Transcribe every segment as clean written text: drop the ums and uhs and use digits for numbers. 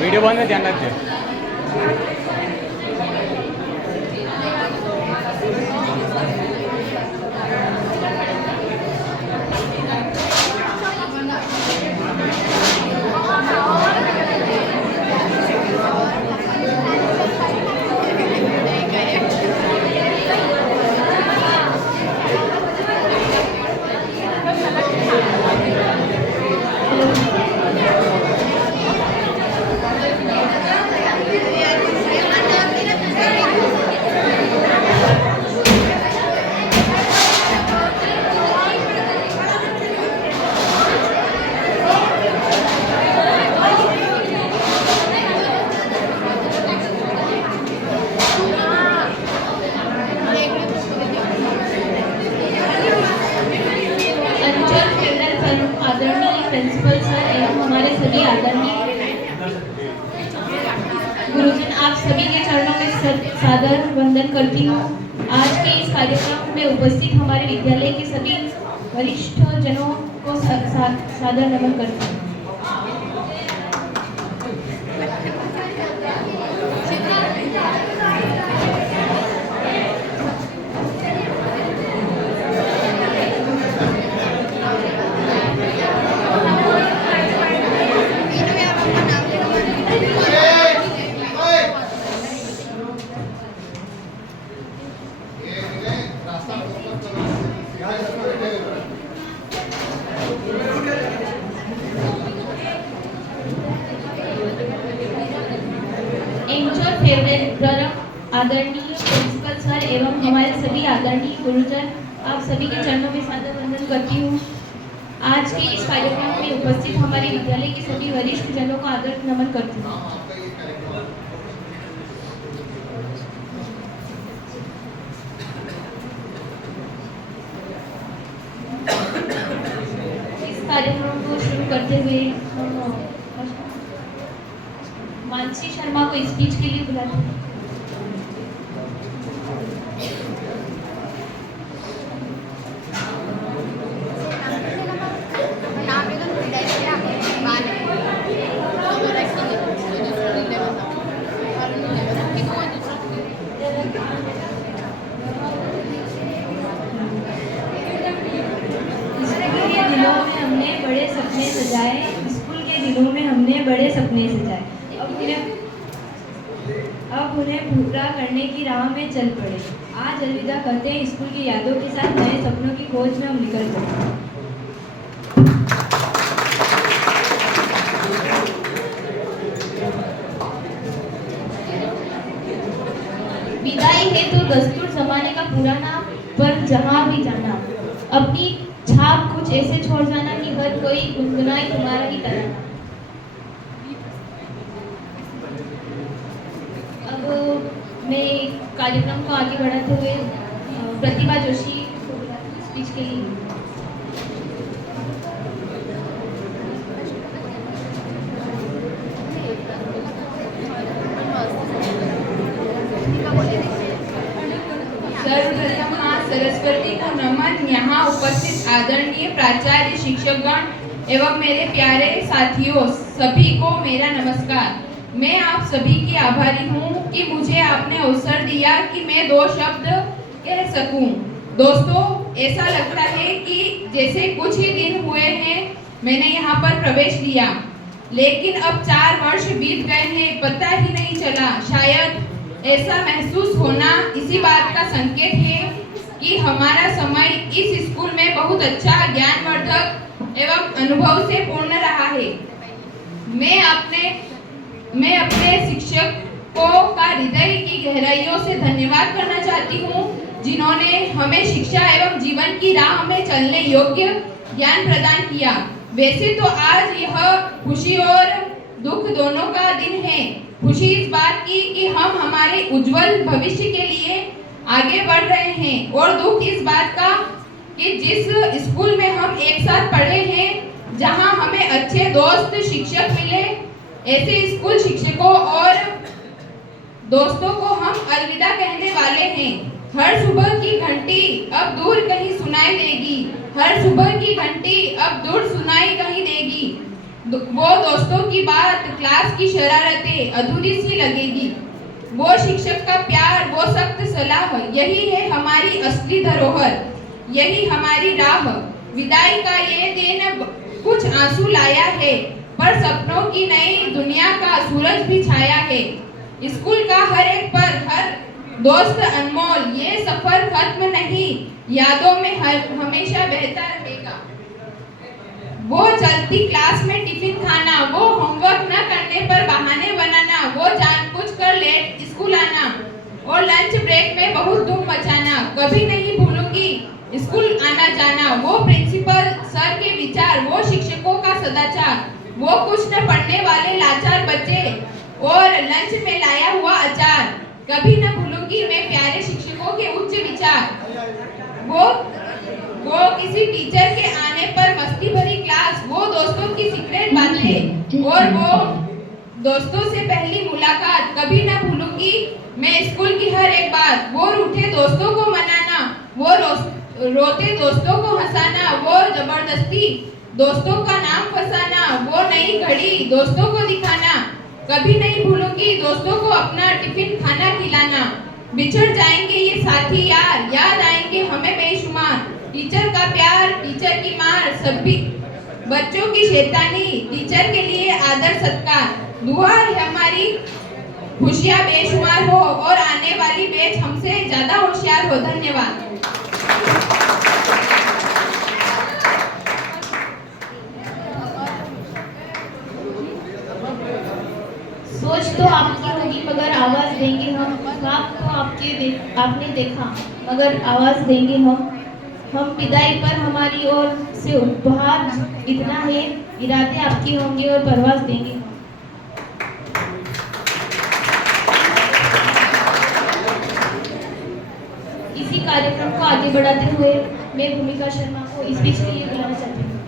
Video बंद में ध्यान रखिए। प्रिंसिपल सर एवं हमारे सभी आदरणीय गुरुजन, आप सभी के चरणों में सादर वंदन करती हूँ। आज के इस कार्यक्रम में उपस्थित हमारे विद्यालय के सभी वरिष्ठ जनों को सादर नमन करती हूँ। आदरणीय प्रिंसिपल सर एवं हमारे सभी आदरणीय गुरुजन, आप सभी के चरणों में सादर वंदन करती हूँ। आज के इस कार्यक्रम में उपस्थित हमारे विद्यालय के सभी वरिष्ठ जनों को आदर नमन करती हूँ। इस कार्यक्रम को शुरू करते हुए मानसी शर्मा को स्पीच के लिए बुलाते हैं। स्कूल के दिनों में हमने बड़े सपने सजाए, अब उन्हें पूरा करने की राह में चल पड़े। आज अलविदा करते हैं स्कूल की यादों के साथ, नए सपनों की खोज में हम निकल चले। विदाई है तो दस्तूर जमाने का पुराना, पर जहाँ भी जाना अपनी छाप कुछ ऐसे छोड़ जाना कि हर कोई गुनगुनाए तुम्हारा ही तराना। अब मैं कार्यक्रम को आगे बढ़ाते हुए प्रतिभा जोशी स्पीच के लिए। सर्वप्रथम सरस्वती को नमन। यहाँ उपस्थित आदरणीय प्राचार्य, शिक्षकगण एवं मेरे प्यारे साथियों, सभी को मेरा नमस्कार। मैं आप सभी की आभारी हूँ कि मुझे आपने अवसर दिया कि मैं 2 शब्द कह सकूं। दोस्तों, ऐसा लगता है कि जैसे कुछ ही दिन हुए हैं मैंने यहाँ पर प्रवेश लिया, लेकिन अब 4 वर्ष बीत गए हैं, पता ही नहीं चला। शायद ऐसा महसूस होना इसी बात का संकेत है कि हमारा समय इस स्कूल में बहुत अच्छा, ज्ञानवर्धक एवं अनुभव से पूर्ण रहा है। मैं अपने शिक्षकों का हृदय की गहराइयों से धन्यवाद करना चाहती हूँ, जिन्होंने हमें शिक्षा एवं जीवन की राह में चलने योग्य ज्ञान प्रदान किया। वैसे तो आज यह खुशी और दुख दोनों का दिन है। खुशी इस बात की कि हम हमारे उज्जवल भविष्य के लिए आगे बढ़ रहे हैं, और दुख इस बात का कि जिस स्कूल में हम एक साथ पढ़े हैं, जहां हमें अच्छे दोस्त शिक्षक मिले, ऐसे स्कूल शिक्षकों और दोस्तों को हम अलविदा कहने वाले हैं। हर सुबह की घंटी अब दूर कहीं सुनाई देगी, हर सुबह की घंटी अब दूर सुनाई कहीं देगी। वो दोस्तों की बात, क्लास की शरारतें अधूरी सी लगेगी। वो शिक्षक का प्यार, वो सख्त सलाह, यही है हमारी असली धरोहर, यही हमारी राह। विदाई का ये दिन कुछ आंसू लाया है, पर सपनों की नई दुनिया का सूरज भी छाया है। स्कूल का हर एक पल, हर दोस्त अनमोल, ये सफर खत्म नहीं, यादों में हमेशा बहता रहेगा। वो चलती क्लास में टिफिन खाना, वो होमवर्क न करने पर बहाने बनाना, वो जानबूझकर लेट स्कूल आना और लंच ब्रेक में बहुत धूम मचाना। कभी नहीं भूलूंगी स्कूल आना जाना, वो प्रिंसिपल सर के विचार, वो शिक्षकों का सदाचार, वो कुछ न पढ़ने वाले लाचार बच्चे और लंच में लाया हुआ अचार। कभी न भूलूंगी मैं प्यारे शिक्षकों के उच्च विचार। वो किसी टीचर के आने पर मस्ती भरी क्लास, वो दोस्तों की सीक्रेट बातें और वो दोस्तों से पहली मुलाकात। कभी ना भूलूंगी मैं स्कूल की हर एक बात। वो रूठे दोस्तों को मनाना, वो रोते दोस्तों को हंसाना, वो जबरदस्ती दोस्तों का नाम फंसाना, वो नई घड़ी दोस्तों को दिखाना। कभी नहीं भूलूंगी दोस्तों को अपना टिफिन खाना खिलाना। बिछड़ जाएंगे ये साथी यार, याद आएंगे हमें बेशुमार। टीचर का प्यार, टीचर की मार, सभी बच्चों की शैतानी, टीचर के लिए आदर सत्कार। दुआ है हमारी खुशियां बेशुमार हो और आने वाली बैच हमसे ज्यादा होशियार हो। धन्यवाद। सोच तो आपकी होगी मगर आवाज देंगे हम, ख्वाब तो आपने देखा मगर आवाज देंगे हम विदाई पर हमारी ओर से उपहार इतना है, इरादे आपके होंगे और परवाज देंगे। इसी कार्यक्रम को आगे बढ़ाते हुए मैं भूमिका शर्मा को इस बीच के लिए बुलाना चाहती हूँ।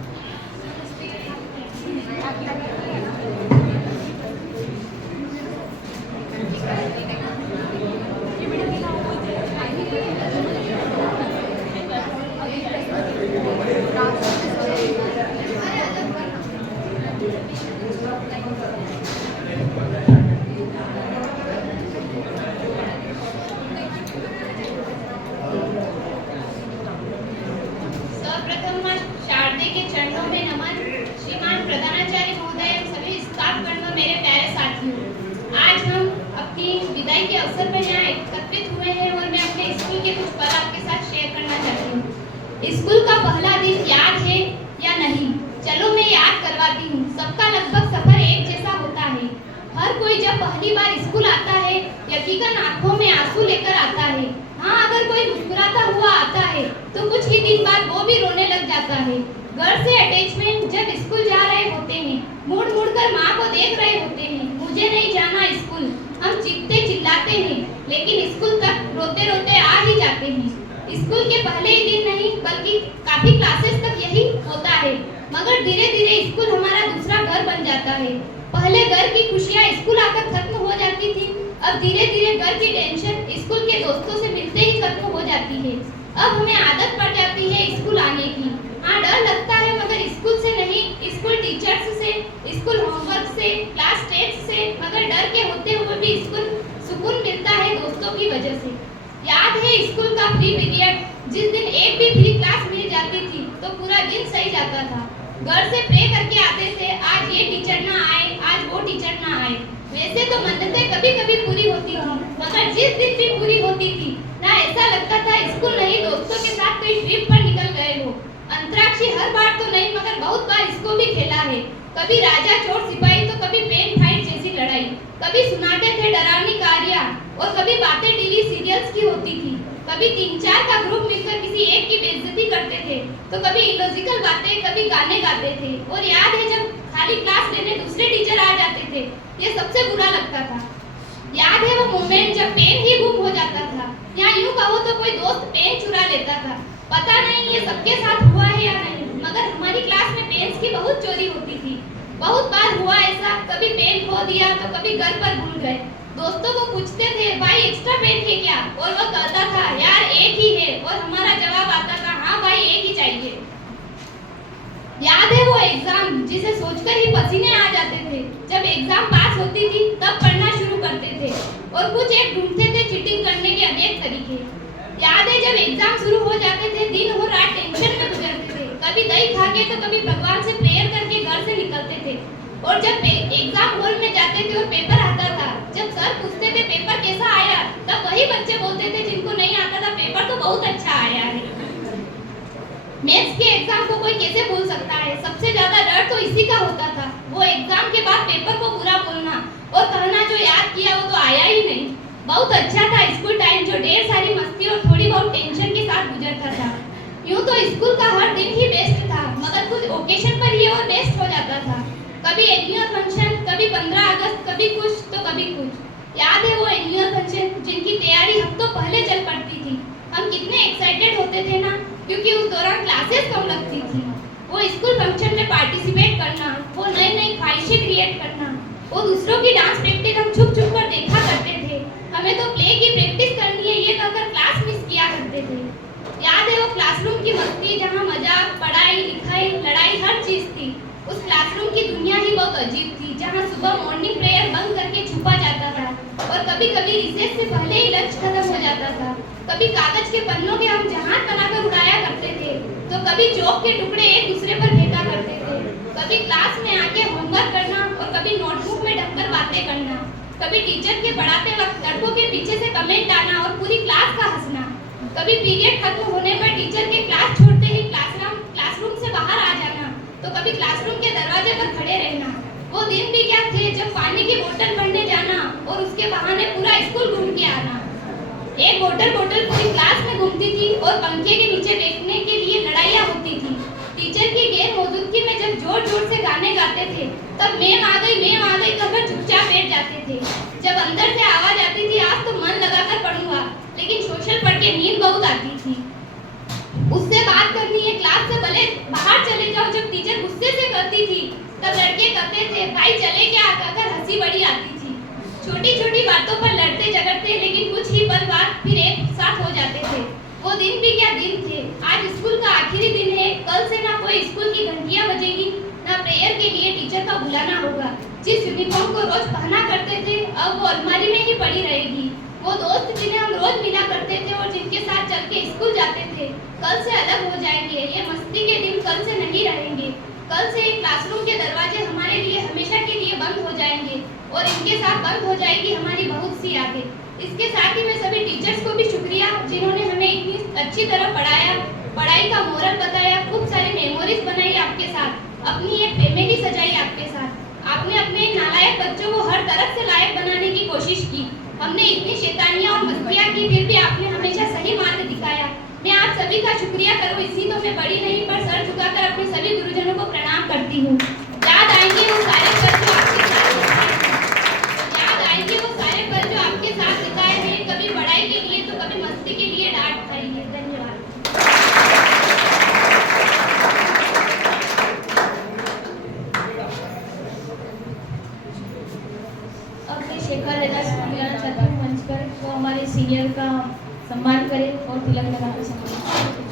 विदाई के अवसर पर यहाँ एकत्रित हुए हैं और मैं अपने स्कूल के कुछ पल आपके साथ शेयर करना चाहती हूँ। स्कूल का पहला दिन याद है या नहीं? चलो मैं याद करवाती हूँ। सबका लगभग सफर एक जैसा होता है। हर कोई जब पहली बार स्कूल आता है यकीनन आंखों में आंसू लेकर आता है। हाँ, अगर कोई मुस्कुराता हुआ आता है तो कुछ ही दिन बाद वो भी रोने लग जाता है। घर से अटैचमेंट जब स्कूल जा रहे होते हैं, मुड़ मुड़ कर माँ को देख रहे होते हैं, मुझे नहीं जाना स्कूल, हम चीखते चिल्लाते हैं, लेकिन स्कूल तक रोते रोते आ ही जाते हैं। स्कूल के पहले ही दिन नहीं बल्कि काफी क्लासेस तक यही होता है, मगर धीरे धीरे स्कूल हमारा दूसरा घर बन जाता है। पहले घर की खुशियाँ स्कूल आकर खत्म हो जाती थी, अब धीरे धीरे घर की टेंशन स्कूल के दोस्तों से मिलते ही खत्म हो जाती है। अब हमें आदत पड़ जाती है स्कूल आने की। हाँ, डर लगता है मगर स्कूल से नहीं, स्कूल टीचर्स से, स्कूल होमवर्क से, क्लास टेस्ट से, मगर डर के होते हुए भी स्कूल सुकून मिलता है दोस्तों की वजह से। याद है स्कूल का फ्री पीरियड, जिस दिन एक भी फ्री क्लास मिल जाती थी तो पूरा दिन सही जाता था। घर से प्रे करके आते थे, आज ये टीचर ना आए, आज वो टीचर ना आए। वैसे तो मन्नतें कभी कभी पूरी होती थी, मगर जिस दिन भी पूरी होती थी ना ऐसा लगता था स्कूल नहीं दोस्तों के साथ कोई ट्रिप पर निकल गए हो। अंतराक्षी हर बार तो नहीं मगर बहुत बार इसको भी खेला है। कभी राजा चोर सिपाही तो कभी पेन फाइट जैसी लड़ाई, कभी सुनाते थे डरावनी कहानियां और कभी बातें टीवी सीरियल्स की होती थी। कभी 3-4 का ग्रुप मिलकर किसी एक की बेइज्जती करते थे तो कभी इलॉजिकल बातें, कभी गाने गाते थे। और याद है जब खाली क्लास लेने दूसरे टीचर आ जाते थे, ये सबसे बुरा लगता था। याद है वो मोमेंट जब पेन ही गुम हो जाता था, या यूं कहो तो कोई दोस्त पेन चुरा लेता था। पता नहीं ये सबके साथ हुआ है या नहीं, मगर हमारी क्लास में पेन्स की बहुत चोरी होती थी। बहुत बार हुआ ऐसा, कभी पेन खो दिया तो कभी घर पर भूल गए। दोस्तों को पूछते थे भाई एक्स्ट्रा पेन है क्या, और वो कहता था यार एक ही है, और हमारा जवाब आता था हाँ भाई एक ही चाहिए। याद है वो एग्जाम जिसे सोचकर ही पसीने आ जाते थे। जब एग्जाम पास होती थी तब पढ़ना शुरू करते थे और कुछ एक ढूंढते थे चीटिंग करने के अनेक तरीके। याद है जब एग्जाम शुरू हो जाते थे दिन और रात टेंशन में गुजरते थे, कभी दही खा के तो कभी भगवान से प्रेयर करके घर से निकलते थे। और जब एग्जाम हॉल में जाते थे और पेपर आता था, जब सर पूछते थे पेपर कैसा आया, तब वही बच्चे बोलते थे जिनको नहीं आता था पेपर तो बहुत अच्छा आया है। मैथ्स के एग्जाम को कोई कैसे भूल सकता है? सबसे ज्यादा डर तो इसी का होता था, वो एग्जाम के बाद पेपर को बुरा बोलना और कहना जो याद किया वो तो आया ही नहीं। बहुत अच्छा था स्कूल टाइम, जो ढेर सारी मस्ती और थोड़ी बहुत टेंशन के साथ गुजरता था। यूं तो स्कूल का हर दिन ही बेस्ट था, मगर कुछ ओकेशन पर ये और बेस्ट हो जाता था। कभी एनुअल फंक्शन, कभी 15 अगस्त, कभी कुछ तो कभी कुछ। याद है वो एनुअल फंक्शन जिनकी तैयारी हफ्तों पहले चल पड़ती थी। हम कितने एक्साइटेड होते थे ना, क्योंकि उस दौरान क्लासेस कम लगती थी। वो स्कूल फंक्शन में पार्टिसिपेट करना, वो नई नई ख्वाहिशें क्रिएट करना, वो दूसरों की डांस प्रैक्टिस हम छुप छुप कर देखा करते थे। हमें तो प्ले की प्रैक्टिस करनी है ये कहकर क्लास मिस किया करते थे। याद है वो क्लासरूम की मस्ती जहाँ मजाक, पढ़ाई, लिखाई, लड़ाई हर चीज थी। उस क्लासरूम की दुनिया ही बहुत अजीब थी, जहाँ सुबह मॉर्निंग प्रेयर बंद करके छुपा जाता था और कभी कभी रिसेस से पहले ही लंच खत्म हो जाता था। कभी कागज के पन्नों के हम जहाज बनाकर उड़ाया करते थे, तो कभी चौक के टुकड़े एक दूसरे पर फेंका करते थे। कभी क्लास में आके होमवर्क करना और कभी नोटबुक में ढककर बातें करना। कभी टीचर के पढ़ाते वक्त लड़कों के पीछे से कमेंट आना और पूरी क्लास का हंसना। कभी पीरियड खत्म होने पर टीचर के क्लास छोड़ते ही क्लासरूम से बाहर आ जाना, तो कभी क्लासरूम के दरवाजे पर खड़े रहना। वो दिन भी क्या थे जब पानी की बोतल भरने जाना और उसके बहाने पूरा स्कूल घूम के आना। एक बोतल पूरी क्लास में घूमती थी और पंखे के नीचे बैठने के लिए लड़ाइयाँ होती थी। टीचर की गैर मौजूदगी में जब जोर जोर से गाने गाते थे, तब मैम आ गई कहकर चुपचाप बैठ जाते थे। जब अंदर से आवाज आती थी आज तो मन लगाकर पढ़ूंगा, लेकिन सोशल पढ़ के नींद बहुत आती थी। उससे बात करनी है क्लास से भले बाहर चले जाओ, जब टीचर गुस्से से करती थी तब लड़के कहते थे भाई चले क्या, कहकर हंसी बड़ी आती थी। छोटी छोटी बातों पर लड़ते झगड़ते, लेकिन कुछ ही पल बाद फिर एक साथ हो जाते थे। वो दिन भी क्या दिन थे। आज स्कूल का आखिरी दिन है, कल से ना कोई स्कूल की घंटियां बजेगी, ना प्रेयर के लिए टीचर का बुलाना होगा। जिस यूनिफॉर्म को रोज पहना करते थे अब वो अलमारी में ही पड़ी रहेगी। वो दोस्त जिन्हें हम रोज मिला करते थे और जिनके साथ चल के स्कूल जाते थे, कल से अलग हो जाएंगे। ये मस्ती के दिन कल से नहीं रहेंगे। कल से क्लासरूम के दरवाजे हमारे लिए हमेशा के लिए बंद हो जाएंगे और इनके साथ बंद हो जाएगी हमारी बहुत सी यादें। इसके साथ ही मैं सभी टीचर्स को भी शुक्रिया जिन्होंने हमें इतनी अच्छी तरह पढ़ाया, पढ़ाई का मोरल बताया, खूब सारी मेमोरीज बनाई आपके साथ, अपनी एक फैमिली सजाई आपके साथ। आपने अपने नालायक बच्चों को हर तरफ से लायक बनाने की कोशिश की। हमने इतनी शैतानियां और मस्तियां की, फिर भी आपने हमेशा सही मार्ग दिखाया। मैं आप सभी का शुक्रिया करूं, इसी तो मैं बड़ी नहीं पर सर झुकाकर अपने सभी गुरुजनों को प्रणाम करती हूँ। याद आएंगे वो सारे पल जो आपके साथ बिताए हैं, कभी पढ़ाई के लिए तो कभी मस्ती के लिए डांट खाई है। धन्यवाद। अब मैं शेखर रेना स्कूल जाना चाहती हूँ मंच पर, वो हमारे सीनियर का सम्मान करें और तिलक लगाकर सम्मान करें।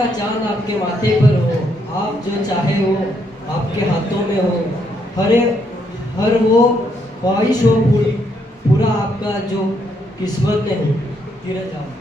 का चांद आपके माथे पर हो, आप जो चाहे हो आपके हाथों में हो, हर वो ख्वाहिश हो पूरा आपका जो किस्मत में हो। धीरज आप।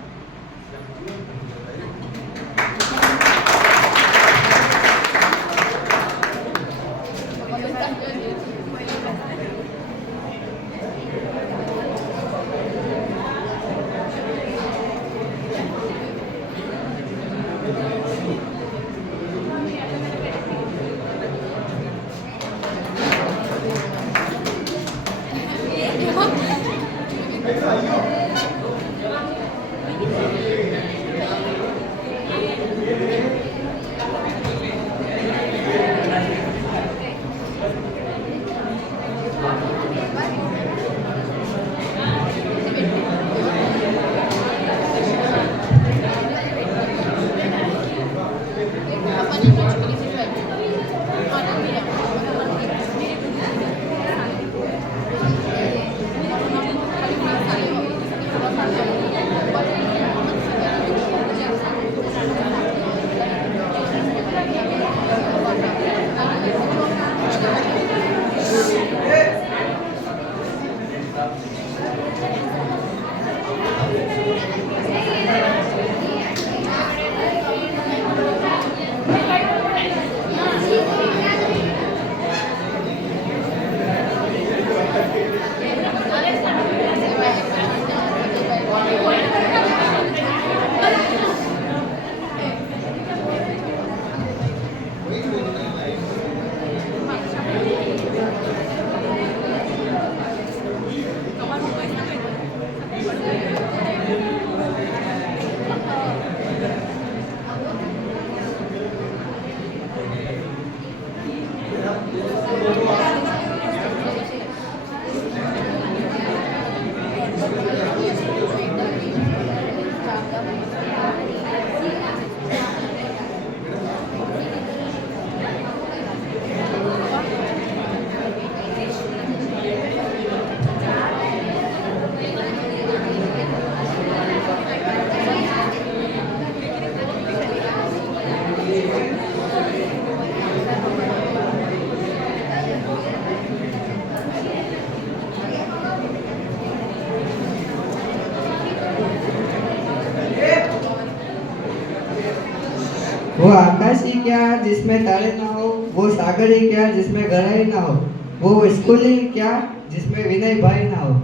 वो आकाश ही क्या जिसमें तारे ना हो, वो सागर ही क्या जिसमें गहराई ना हो, वो स्कूल ही क्या जिसमें विनय भाई ना हो।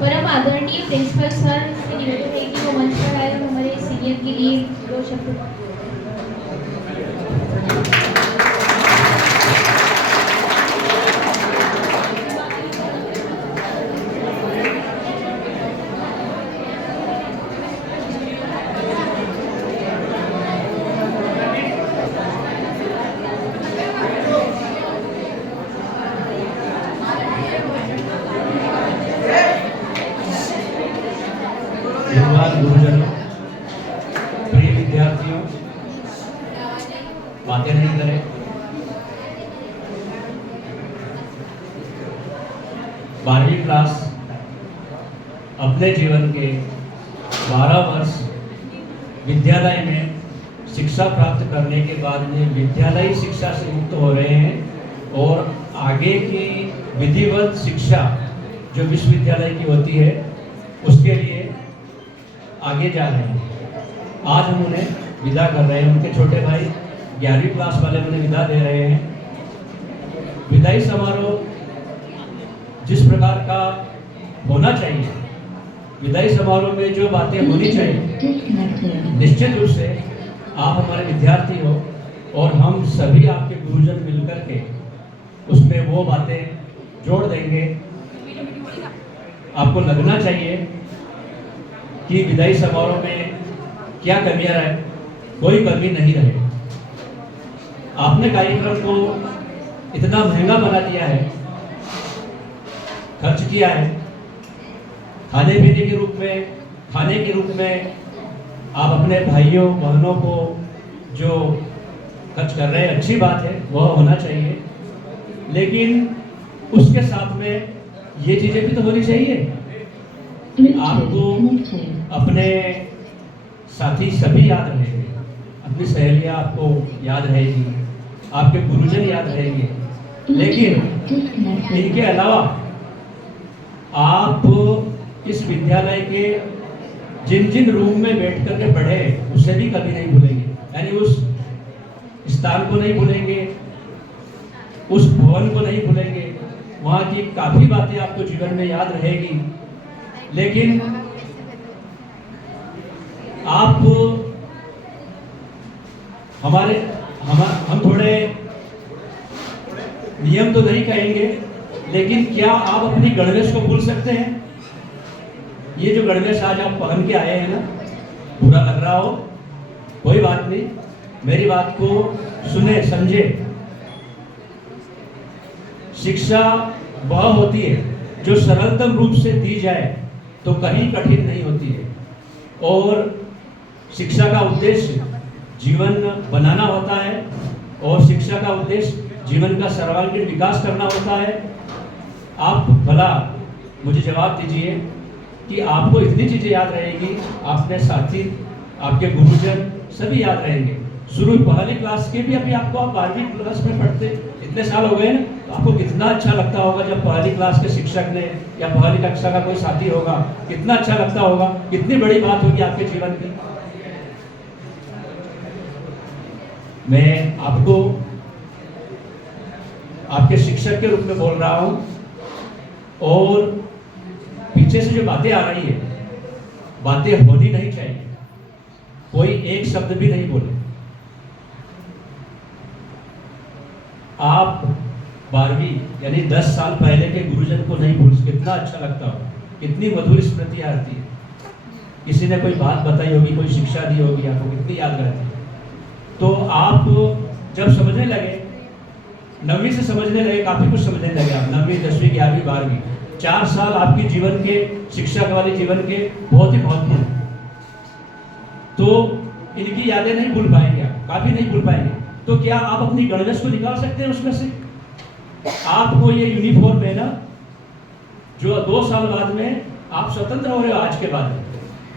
परम आदरणीय प्रिंसिपल सर से निवेदन है कि वो मंच पर आए और हमारे सीनियर के लिए दो शब्द। विद्वान गुरुजनों, प्रिय विद्यार्थियों, बातें नहीं करें। बारहवीं क्लास अपने जीवन के 12 वर्ष विद्यालय में शिक्षा प्राप्त करने के बाद में विद्यालयी शिक्षा से मुक्त हो रहे हैं और आगे की विधिवत शिक्षा जो विश्वविद्यालय की होती है उसके लिए आगे जा रहे हैं। आज हम उन्हें विदा कर रहे हैं। उनके छोटे भाई 11वीं क्लास वाले उन्हें विदा दे रहे हैं। विदाई समारोह जिस प्रकार का होना चाहिए, विदाई समारोह में जो बातें होनी चाहिए, निश्चित रूप से आप हमारे विद्यार्थी हो और हम सभी आपके गुरुजन मिलकर के उसमें वो बातें जोड़ देंगे। आपको लगना चाहिए कि विदाई समारोह में क्या कमियां रहे, कोई कमी नहीं रहे। आपने कार्यक्रम को इतना महंगा बना दिया है, खर्च किया है, खाने पीने के रूप में, खाने के रूप में आप अपने भाइयों बहनों को जो खर्च कर रहे हैं, अच्छी बात है, वह होना चाहिए, लेकिन उसके साथ में ये चीजें भी तो होनी चाहिए। आपको अपने साथी सभी याद रहेंगे, अपनी सहेलियां आपको याद रहेगी, आपके गुरुजन याद रहेंगे, लेकिन इनके अलावा आप इस विद्यालय के जिन जिन रूम में बैठ करके पढ़े उसे भी कभी नहीं भूलेंगे। यानी उस स्थान को नहीं भूलेंगे, उस भवन को नहीं भूलेंगे। वहाँ की काफी बातें आपको जीवन में याद रहेगी, लेकिन आप हम थोड़े नियम तो नहीं कहेंगे, लेकिन क्या आप अपनी गणवेश को भूल सकते हैं? ये जो गणवेश आज आप पहन के आए हैं ना, बुरा लग रहा हो, कोई बात नहीं, मेरी बात को सुने समझे। शिक्षा वह होती है जो सरलतम रूप से दी जाए तो कहीं कठिन नहीं होती है, और शिक्षा का उद्देश्य जीवन बनाना होता है, और शिक्षा का उद्देश्य जीवन का सर्वांगीण विकास करना होता है। आप भला मुझे जवाब दीजिए कि आपको इतनी चीजें याद रहेगी, आपके साथी, आपके गुरुजन सभी याद रहेंगे। शुरू पहली क्लास के भी अभी आपको, आप 12वीं क्लास में पढ़ते, इतने साल हो गए ना, तो आपको कितना अच्छा लगता होगा जब पहली क्लास के शिक्षक ने या पहली कक्षा का कोई साथी होगा, कितना अच्छा लगता होगा, कितनी बड़ी बात होगी आपके जीवन की। मैं आपको आपके शिक्षक के रूप में बोल रहा हूं, और पीछे से जो बातें आ रही है, बातें होनी नहीं चाहिए, कोई एक शब्द भी नहीं बोले। आप 12वीं यानी 10 साल पहले के गुरुजन को नहीं भूल, कितना अच्छा लगता हो, कितनी मधुर स्मृतियां आती है। किसी ने कोई बात बताई होगी, कोई शिक्षा दी होगी, आपको कितनी याद रहती है। तो आप जब समझने लगे, 9वीं से समझने लगे, काफी कुछ समझने लगे आप, 9वीं 10वीं 11वीं 12वीं, 4 साल आपके जीवन के, शिक्षा वाले जीवन के बहुत ही महत्वपूर्ण। तो इनकी यादें नहीं भूल पाएंगे आप, काफी नहीं भूल पाएंगे। तो क्या आप अपनी गणवेश को निकाल सकते हैं उसमें से? आपको ये यूनिफॉर्म है ना, जो 2 साल बाद में आप स्वतंत्र हो रहे हो, आज के बाद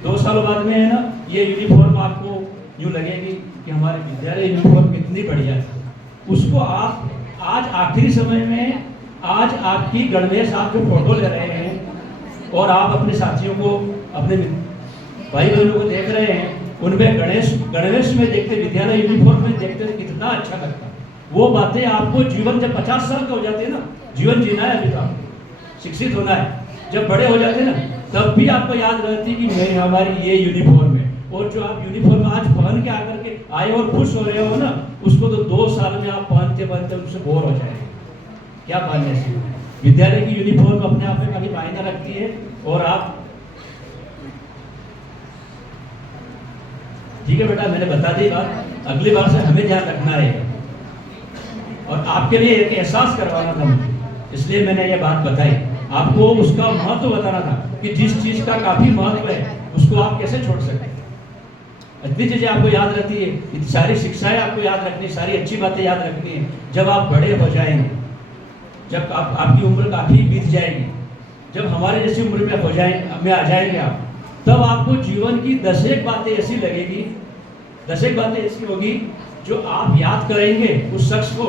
2 साल बाद में है ना, ये यूनिफॉर्म आपको यूं लगेगी कि हमारे विद्यालय यूनिफॉर्म कितनी बढ़िया है। उसको आप आज आखिरी समय में, आज आपकी गणवेश, आप जो फोटो ले रहे हैं और आप अपने साथियों को, अपने भाई बहनों को देख रहे हैं, उनमें गणवेश में देखते, विद्यालय यूनिफॉर्म में देखते कितना अच्छा लगता है। वो बातें आपको जीवन, जब 50 साल के हो जाते हैं ना, जीवन जीना है, अभी तो आपको शिक्षित होना है, जब बड़े हो जाते हैं ना, तब भी आपको याद रहती कि मैं, हमारी ये यूनिफॉर्म है। और जो आप यूनिफॉर्म आज पहन के आकर के आए और खुश हो रहे हो ना, उसको तो 2 साल में आप पहनते पहनते उससे बोर हो जाएंगे। क्या पहनने से? विद्यालय की यूनिफॉर्म अपने आप में काफी मायने रखती है। और आप, ठीक है बेटा, मैंने बता दी बात, अगली बार से हमें ध्यान रखना है, और आपके लिए एक एहसास करवाना था मुझे, इसलिए मैंने ये बात बताई। आपको उसका महत्व बताना था कि जिस चीज का काफी महत्व है उसको आप कैसे छोड़ सकते हैं। इतनी चीजें आपको याद रहती है, इतनी सारी शिक्षाएं आपको याद रखनी, सारी अच्छी बातें याद रखनी है। जब आप बड़े हो जाएंगे, जब आपकी उम्र काफी बीत जाएगी, जब हमारे जैसी उम्र में आ जाएंगे आप, तब आपको जीवन की 10 एक बातें ऐसी लगेगी, 10 एक बातें ऐसी होगी जो आप याद करेंगे उस शख्स को,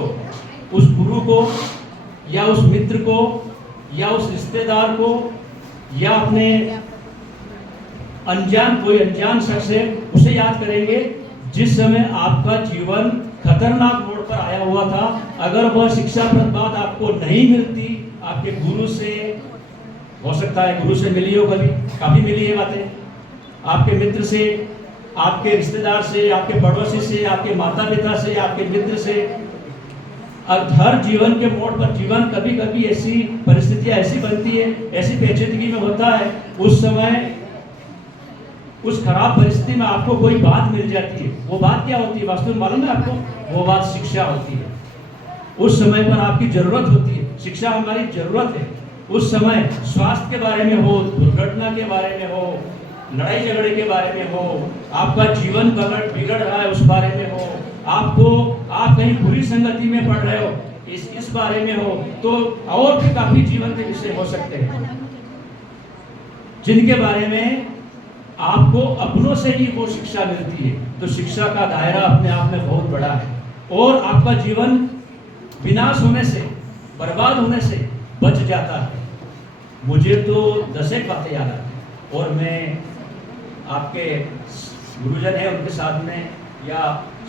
उस गुरु को, या उस मित्र को या उस रिश्तेदार को या अपने कोई अनजान शख्स है उसे याद करेंगे जिस समय आपका जीवन खतरनाक मोड़ पर आया हुआ था। अगर वह शिक्षाप्रद बात आपको नहीं मिलती, आपके गुरु से, हो सकता है गुरु से मिली हो, कभी काफी मिली है बातें, आपके मित्र से, आपके रिश्तेदार से, आपके पड़ोसी से, आपके माता पिता से, आपके मित्र से, हर जीवन के मोड़ पर जीवन कभी कभी ऐसी परिस्थितियां ऐसी बनती है, ऐसी पेचीदगी में होता है, उस समय उस खराब परिस्थिति में आपको कोई बात मिल जाती है। वो बात क्या होती है वास्तव में मालूम है आपको? वो बात शिक्षा होती है। उस समय पर आपकी जरूरत होती है, शिक्षा हमारी जरूरत है। उस समय स्वास्थ्य के बारे में हो, दुर्घटना के बारे में हो, लड़ाई झगड़े के बारे में हो, आपका जीवन बिगड़ रहा है उस बारे में हो, आप कहीं बुरी संगति में पड़ रहे हो इस बारे में हो, तो और भी काफी जीवन के विषय हो सकते हैं जिनके बारे में आपको अपनों से ही वो शिक्षा मिलती है। तो शिक्षा का दायरा अपने आप में बहुत बड़ा है और आपका जीवन विनाश होने से, बर्बाद होने से बच जाता है। मुझे तो 10 बातें याद आती और मैं आपके गुरुजन है उनके साथ में या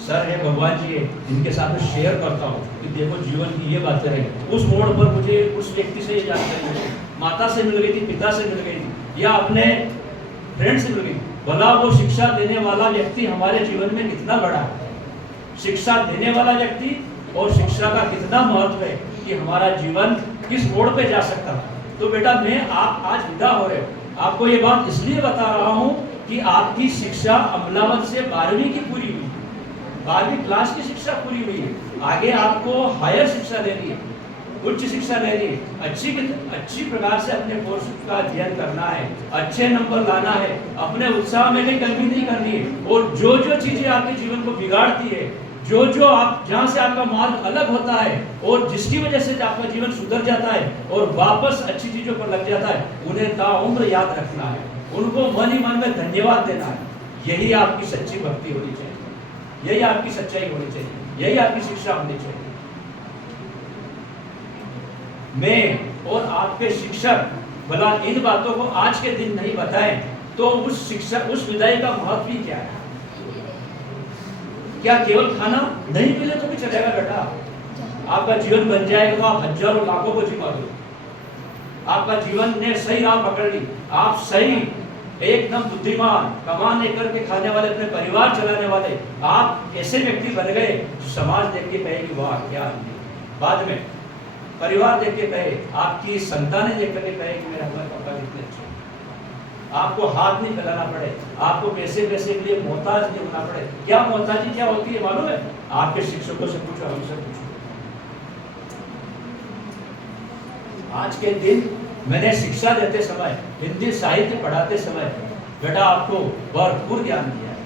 सर है, भगवान जी है, इनके साथ में शेयर करता हूँ कि देखो जीवन की ये बातें रही। उस मोड़ पर मुझे उस व्यक्ति से ये जानकारी मिली, माता से मिल गई थी, पिता से मिल गई थी या अपने फ्रेंड से मिल गई। भला वो शिक्षा देने वाला व्यक्ति हमारे जीवन में कितना बड़ा है, शिक्षा देने वाला व्यक्ति और शिक्षा का कितना महत्व है कि हमारा जीवन किस मोड़ पे जा सकता है। तो बेटा मैं आप आज विदा हो रहे हो, आपको ये बात इसलिए बता रहा हूँ कि आपकी शिक्षा अमलावत से 12वीं की पूरी हुई, 12वीं क्लास की शिक्षा पूरी हुई है। आगे आपको हायर शिक्षा लेनी है, उच्च शिक्षा लेनी है, अच्छी प्रकार से अपने कोर्स का अध्ययन करना है, अच्छे नंबर लाना है, अपने उत्साह में कहीं कमी नहीं करनी है। और जो जो चीजें आपके जीवन को बिगाड़ती है, जो आप जहाँ से आपका मार्ग अलग होता है और जिसकी वजह से आपका जीवन सुधर जाता है और वापस अच्छी चीजों पर लग जाता है, उन्हें ताउम्र याद रखना है, उनको मन ही मन में धन्यवाद देना है। यही आपकी सच्ची भक्ति होनी चाहिए, यही आपकी सच्चाई होनी चाहिए, यही आपकी शिक्षा होनी चाहिए। मैं और आपके शिक्षक भला इन बातों को आज के दिन नहीं बताएं तो उस शिक्षा, उस विदाई का महत्व ही क्या है? क्या केवल खाना नहीं मिले तो भी चलेगा बेटा? आपका जीवन बन जाएगा तो आप हजारों लाखों को जिम्मा दो। आपका जीवन ने सही राह पकड़ ली, आप सही एकदम बुद्धिमान, कमाने करके खाने वाले, अपने परिवार चलाने वाले आप ऐसे व्यक्ति बन गए समाज देख के कहे कि वाह क्या आदमी। बाद में परिवार देख के कहे, आपकी संतानें देख करके कहे कि मेरे हमारे पापा कितने अच्छे। आपको हाथ नहीं फैलाना पड़े, आपको पैसे के लिए मोहताज नहीं होना पड़े। क्या मोहताजी क्या होती है मालूम है? आपके शिक्षकों से पूछो, हमसे पूछो। आज के दिन मैंने शिक्षा देते समय, हिंदी साहित्य पढ़ाते समय बेटा आपको भरपूर ज्ञान दिया है,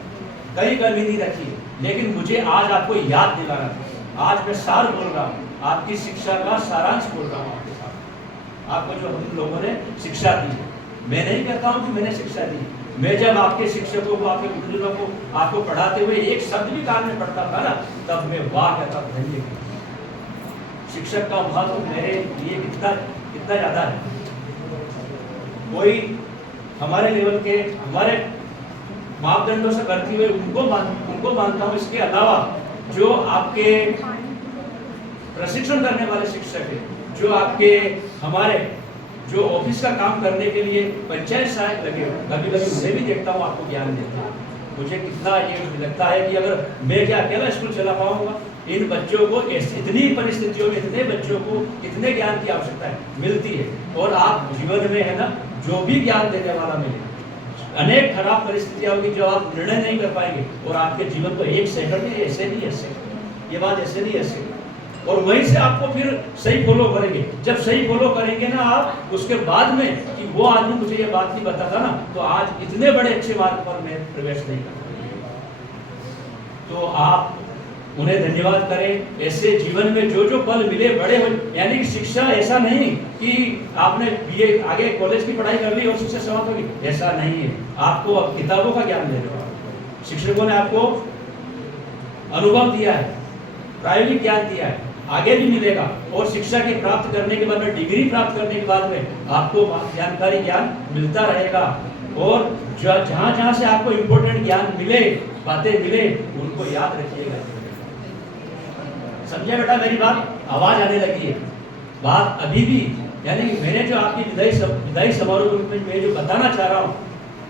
कहीं कमी नहीं रखी, लेकिन मुझे आज आपको याद दिलाना था। आज मैं सार बोल रहा हूँ, आपकी शिक्षा का सारांश बोल रहा हूँ आपके साथ। आपको जो हम लोगों ने शिक्षा दी है, मैं नहीं कहता हूँ कि मैंने शिक्षा दी, मैं जब आपके शिक्षकों को, आपके गुरुजनों को आपको पढ़ाते हुए एक शब्द भी कान में पढ़ता था ना, तब मैं वाह कहता धन्य। शिक्षक का महत्व मेरे लिए कितना ज्यादा है। कोई हमारे लेवल के, हमारे मापदंडों से करती हुए उनको मानता हूँ। इसके अलावा जो आपके प्रशिक्षण करने वाले शिक्षक है, जो आपके हमारे जो ऑफिस का काम करने के लिए पंचायत सहायक लगे हो, कभी कभी उन्हें भी देखता हूँ आपको ज्ञान देता हूँ। मुझे कितना ये लगता है कि अगर मैं क्या अकेला स्कूल चला पाऊंगा, इन बच्चों को इतनी परिस्थितियों में इतने बच्चों को कितने ज्ञान की आवश्यकता है मिलती है। और आप जीवन में है ना, जो भी ज्ञान देने वाला मिले, अनेक खराब परिस्थितियां होगी जो आप निर्णय नहीं कर पाएंगे और आपके जीवन को एक सेकंड में ऐसे नहीं ऐसे, ये बात ऐसे नहीं ऐसे, और वहीं से आपको फिर सही फॉलो करेंगे। जब सही फॉलो करेंगे ना आप, उसके बाद में कि वो आदमी मुझे ये बात नहीं बताता ना, तो आज इतने बड़े अच्छे मार्ग पर मैं प्रवेश नहीं करता। तो आप उन्हें धन्यवाद करें। ऐसे जीवन में जो जो पल मिले बड़े हो, यानी कि शिक्षा ऐसा नहीं कि आपने बीए आगे कॉलेज की पढ़ाई कर ली और शिक्षा समाप्त होगी, ऐसा नहीं है। आपको किताबों का ज्ञान दे रहे हो, शिक्षकों ने आपको अनुभव दिया है, प्रायोगिक ज्ञान दिया है, आगे भी मिलेगा। और शिक्षा के प्राप्त करने के बाद में, डिग्री प्राप्त करने के बाद में आपको जानकारी ज्ञान मिलता रहेगा। और जहाँ जहाँ से आपको इम्पोर्टेंट ज्ञान मिले, बातें मिले, उनको याद रखिएगा। समझे बेटा मेरी बात? आवाज आने लगी है। बात अभी भी, यानी मैंने जो आपकी विदाई समारोह में मैं जो बताना चाह रहा हूँ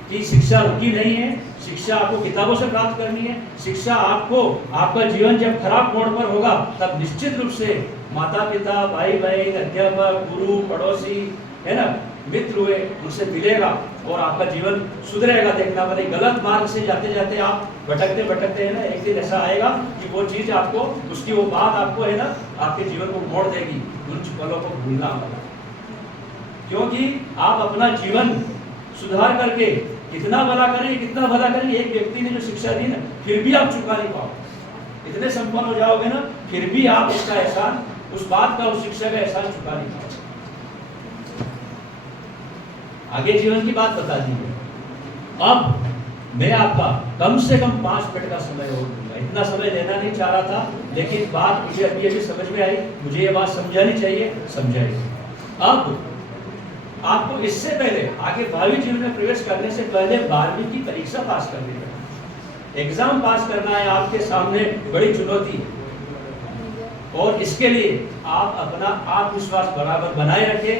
कि शिक्षा रुकी नहीं है। शिक्षा आपको किताबों से प्राप्त करनी है। शिक्षा आपको, आपका जीवन जब खराब मोड़ पर होगा तब निश्चित रूप से माता पिता, भाई बहन, अध्यापक, गुरु, पड़ोसी, है ना, मित्र हुए, उनसे मिलेगा और आपका जीवन सुधरेगा। देखना पड़े गलत मार्ग से जाते जाते आप भटकते भटकते, है ना, एक दिन ऐसा आएगा कि वो चीज आपको, उसकी वो बात आपको, है ना, आपके जीवन को मोड़ देगी। उन पलों को भूलना होगा, क्योंकि आप अपना जीवन सुधार करके कितना भला करें, कितना भला करें, एक व्यक्ति ने जो शिक्षा दी ना, फिर भी आप चुका नहीं पाओगे। इतने संपन्न हो जाओगे ना, फिर भी आप उसका एहसान, उस बात का, उस शिक्षा का एहसान चुका नहीं पाओगे। आगे जीवन की बात बता दीजिए। अब मैं आपका कम से कम 5 मिनट का समय और दूंगा। इतना समय लेना नहीं चाह रहा था, लेकिन बात मुझे अभी अभी समझ में आई, मुझे ये बात समझानी चाहिए, समझाइए। अब आपको इससे पहले, आगे 12वीं जीवन में प्रवेश करने से पहले 12वीं की परीक्षा पास करनी है। एग्जाम पास करना है, आपके सामने बड़ी चुनौती है। और इसके लिए आप अपना आत्मविश्वास बराबर बनाए रखें,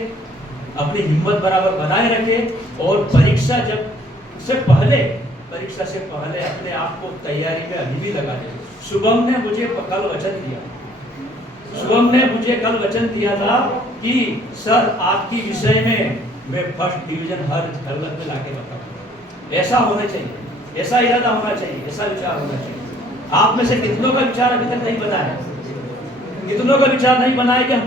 अपनी हिम्मत बराबर बनाए रखें। और परीक्षा से पहले अपने आप को तैयारी में अभी भी लगा दें। शुभम ने मुझे कल वचन दिया, शुभम ने मुझे कल वचन दिया था कि सर आपकी विषय में मैं फर्स्ट डिवीजन हर हालत में लाके बताऊंगा। ऐसा होना चाहिए, ऐसा इरादा होना चाहिए, ऐसा विचार होना चाहिए। आप में से कितनों का विचार अभी तक नहीं बना है? कितनों का विचार नहीं बना है कि हम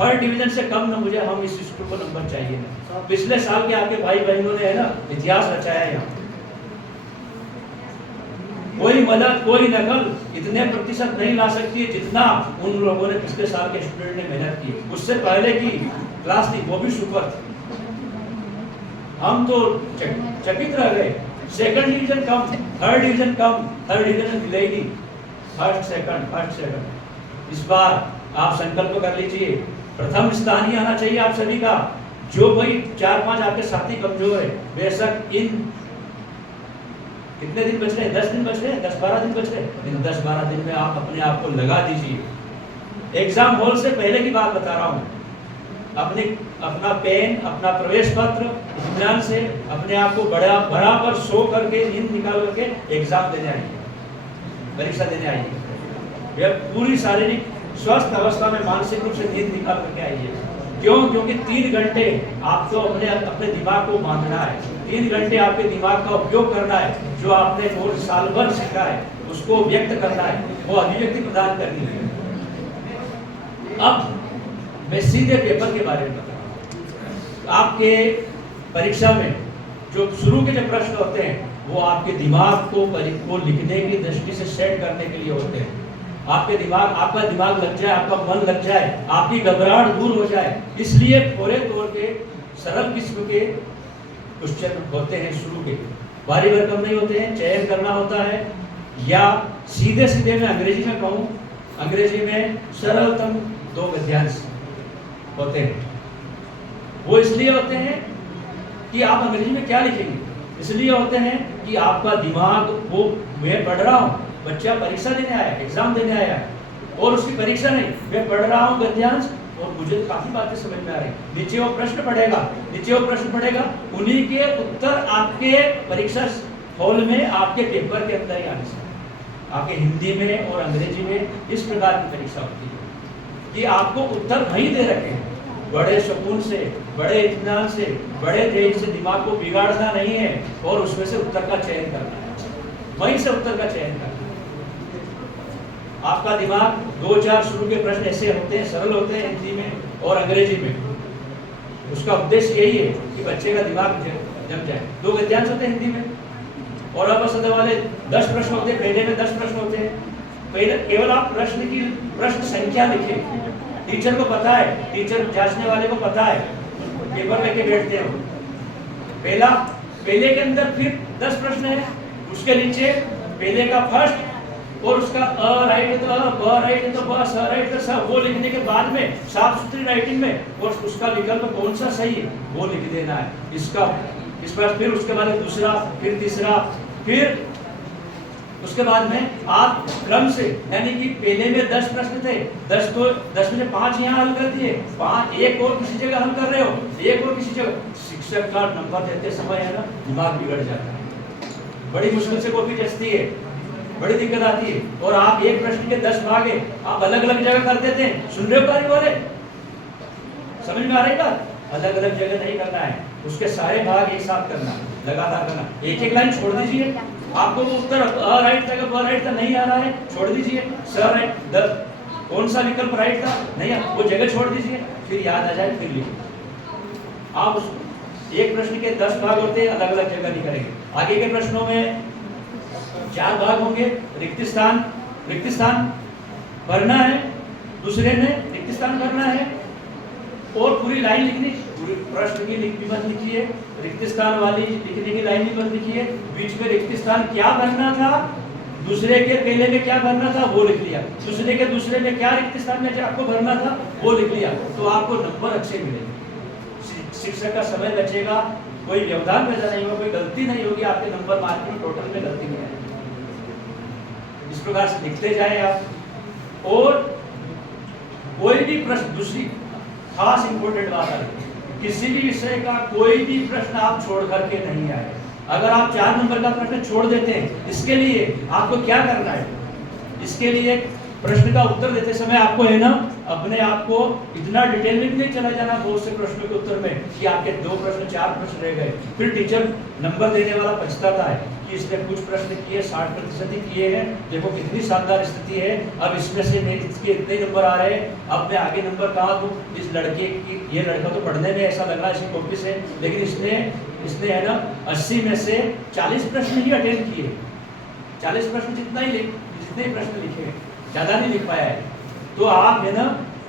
थर्ड डिवीजन से कम न मुझे, हम इस स्कूल को नंबर चाहिए ना। पिछले साल के आपके भाई बहनों ने, है ना, इतिहास रचाया है। यहाँ कोई मदद, कोई नकल इतने प्रतिशत नहीं ला सकती है जितना उन लोगों ने पिछले साल के स्टूडेंट ने मेहनत की। उससे पहले की क्लास थी, वो भी सुपर थी। हम तो चकित रह गए। सेकंड डिवीजन कम, थर्ड डिवीजन कम, थर्ड डिवीजन मिले ही नहीं, फर्स्ट सेकंड। इस बार आप संकल्प कर लीजिए, प्रथम स्थान ही आना चाहिए आप सभी का। जो भाई 4-5 आपके साथी कमजोर है, बेशक इन कितने दिन बच रहे हैं, 10 दिन बच रहे हैं, 10-12 दिन बच रहे हैं, इन 10-12 दिन में आप अपने आप को लगा दीजिए। एग्जाम हॉल से पहले की बात बता रहा हूँ। अपना पेन, अपना प्रवेश पत्र, इत्मीनान से अपने आप को बराबर सो करके, नींद निकाल करके एग्जाम देने आइए, परीक्षा देने आइए। पूरी शारीरिक स्वस्थ अवस्था में, मानसिक रूप से नींद निकाल करके आइए। क्यों? क्योंकि 3 घंटे आपको अपने दिमाग को बांधना है। 3 घंटे आपके दिमाग का उपयोग करना है। जो आपने और साल भर सीखा है उसको व्यक्त करना है, वो अभिव्यक्ति प्रदान करनी है। अब मैं सीधे पेपर के बारे में बता रहा हूँ। आपके परीक्षा में जो शुरू के जो प्रश्न होते हैं वो आपके दिमाग को लिखने की दृष्टि से सेट करने के लिए होते हैं। आपका दिमाग लग जाए, आपका मन लग जाए, आपकी घबराहट दूर हो जाए, इसलिए थोड़े तौर के सरल किस्म के क्वेश्चन होते हैं शुरू के। भारी भरकम नहीं होते हैं, चयन करना होता है। या सीधे सीधे मैं अंग्रेजी में कहूँ, अंग्रेजी में सरलतम 2 गद्यांश होते हैं। वो इसलिए होते हैं कि आप अंग्रेजी में क्या लिखेंगे, इसलिए होते हैं कि आपका दिमाग, वो मैं पढ़ रहा हूँ, बच्चा परीक्षा देने आया, एग्जाम देने आया, और उसकी परीक्षा नहीं, मैं पढ़ रहा हूँ गद्यांश और मुझे काफी बातें समझ में आ रही। नीचे वो प्रश्न पढ़ेगा, उन्हीं के उत्तर आपके परीक्षा हॉल में, आपके पेपर के अंदर ही आने से। आपके हिंदी में और अंग्रेजी में इस प्रकार की परीक्षा होती है कि आपको उत्तर वहीं दे रखे हैं। बड़े सुकून से, बड़े इत्मीनान से, बड़े तेज से दिमाग को बिगाड़ना नहीं है और उसमें से उत्तर का चयन करना है, वहीं से उत्तर का चयन करना है। आपका दिमाग 2-4 शुरू के प्रश्न ऐसे होते हैं, सरल होते हैं हिंदी में और अंग्रेजी में। उसका उद्देश्य यही है कि बच्चे का दिमाग जम जाए। 2 गद्यांश होते हैं हिंदी में और अब सदे वाले 10 प्रश्न होते हैं। पहले में 10 प्रश्न होते हैं। पहले केवल आप प्रश्न संख्या लिखें। टीचर को पता है, टीचर जांचने वाले को पता है, पेपर लेके बैठते हैं। पहले के अंदर फिर 10 प्रश्न है, उसके नीचे पहले का फर्स्ट, और उसका अ राइट है तो अ, ब राइट है तो ब, स राइट तो स, वो लिखने के बाद में साफ सुथरी राइटिंग में और उसका विकल्प कौन सा सही है वो लिख देना है। इसका इस पर फिर उसके बाद दूसरा, फिर तीसरा, फिर उसके बाद में आप क्रम से, यानी कि पहले में 10 प्रश्न थे, 10 में से 5 यहाँ हल कर दिए, 5 एक और किसी जगह हल कर रहे हो, एक और किसी जगह। शिक्षक का नंबर देते समय है ना दिमाग बिगड़ जाता है, बड़ी मुश्किल से कॉपी जचती है, बड़ी दिक्कत आती है। और आप एक प्रश्न के 10 भाग है आप अलग अलग जगह कर देते हैं। सुन रहे हो कार्य वाले, समझ में आ रही बात? अलग अलग जगह नहीं करना है, उसके सारे भाग एक साथ करना, लगातार करना। एक एक लाइन छोड़ दीजिए, आपको वो उत्तर अ राइट था ब राइट था नहीं आ रहा है, छोड़ दीजिए। स राइट, द कौन सा विकल्प राइट था नहीं, वो जगह छोड़ दीजिए, फिर याद आ जाए फिर लिखिए। आप उस एक प्रश्न के 10 भाग होते हैं, अलग अलग जगह नहीं करेंगे। आगे के प्रश्नों में 4 भाग होंगे। रिक्त स्थान भरना है, दूसरे ने रिक्त स्थान भरना है और पूरी लाइन लिखनी, पूरी प्रश्न की भी मत लिखिए, रिक्त स्थान वाली लिखने की लाइन भी मत लिखिए। बीच में रिक्त स्थान क्या भरना था, दूसरे के पहले में क्या भरना था वो लिख लिया, दूसरे के दूसरे में क्या रिक्त स्थान में आपको भरना था वो लिख लिया, तो आपको नंबर अच्छे मिलेंगे। शिक्षक का समय बचेगा, कोई व्यवधान पैदा नहीं होगा, कोई गलती नहीं होगी, आपके नंबर मार्क में टोटल में गलती नहीं आएगी। इस प्रकार से लिखते जाए आप। और कोई भी प्रश्न, दूसरी खास इंपॉर्टेंट बात है, किसी भी विषय का कोई भी प्रश्न आप छोड़ करके नहीं आए। अगर आप 4 नंबर का प्रश्न छोड़ देते हैं, इसके लिए आपको क्या करना है? इसके लिए प्रश्न का उत्तर देते समय आपको है ना अपने आप को इतना डिटेल में नहीं चला जाना बहुत से प्रश्नों के उत्तर में कि आपके 2 प्रश्न 4 प्रश्न रह गए। फिर टीचर नंबर देने वाला पछताता है कि इसने कुछ प्रश्न किए, 60% ही किए हैं, देखो कितनी शानदार स्थिति है, अब इसमें से इसके इतने नंबर आ रहे हैं, अब मैं आगे नंबर कहाँ दूं? इस लड़के की, ये लड़का तो पढ़ने में ऐसा लग रहा है इसकी कॉपी से, लेकिन इसने है ना 80 में से 40 प्रश्न ही अटेंड किए, 40 प्रश्न जितने प्रश्न लिखे, ज्यादा नहीं लिख पाया है। तो आप है ना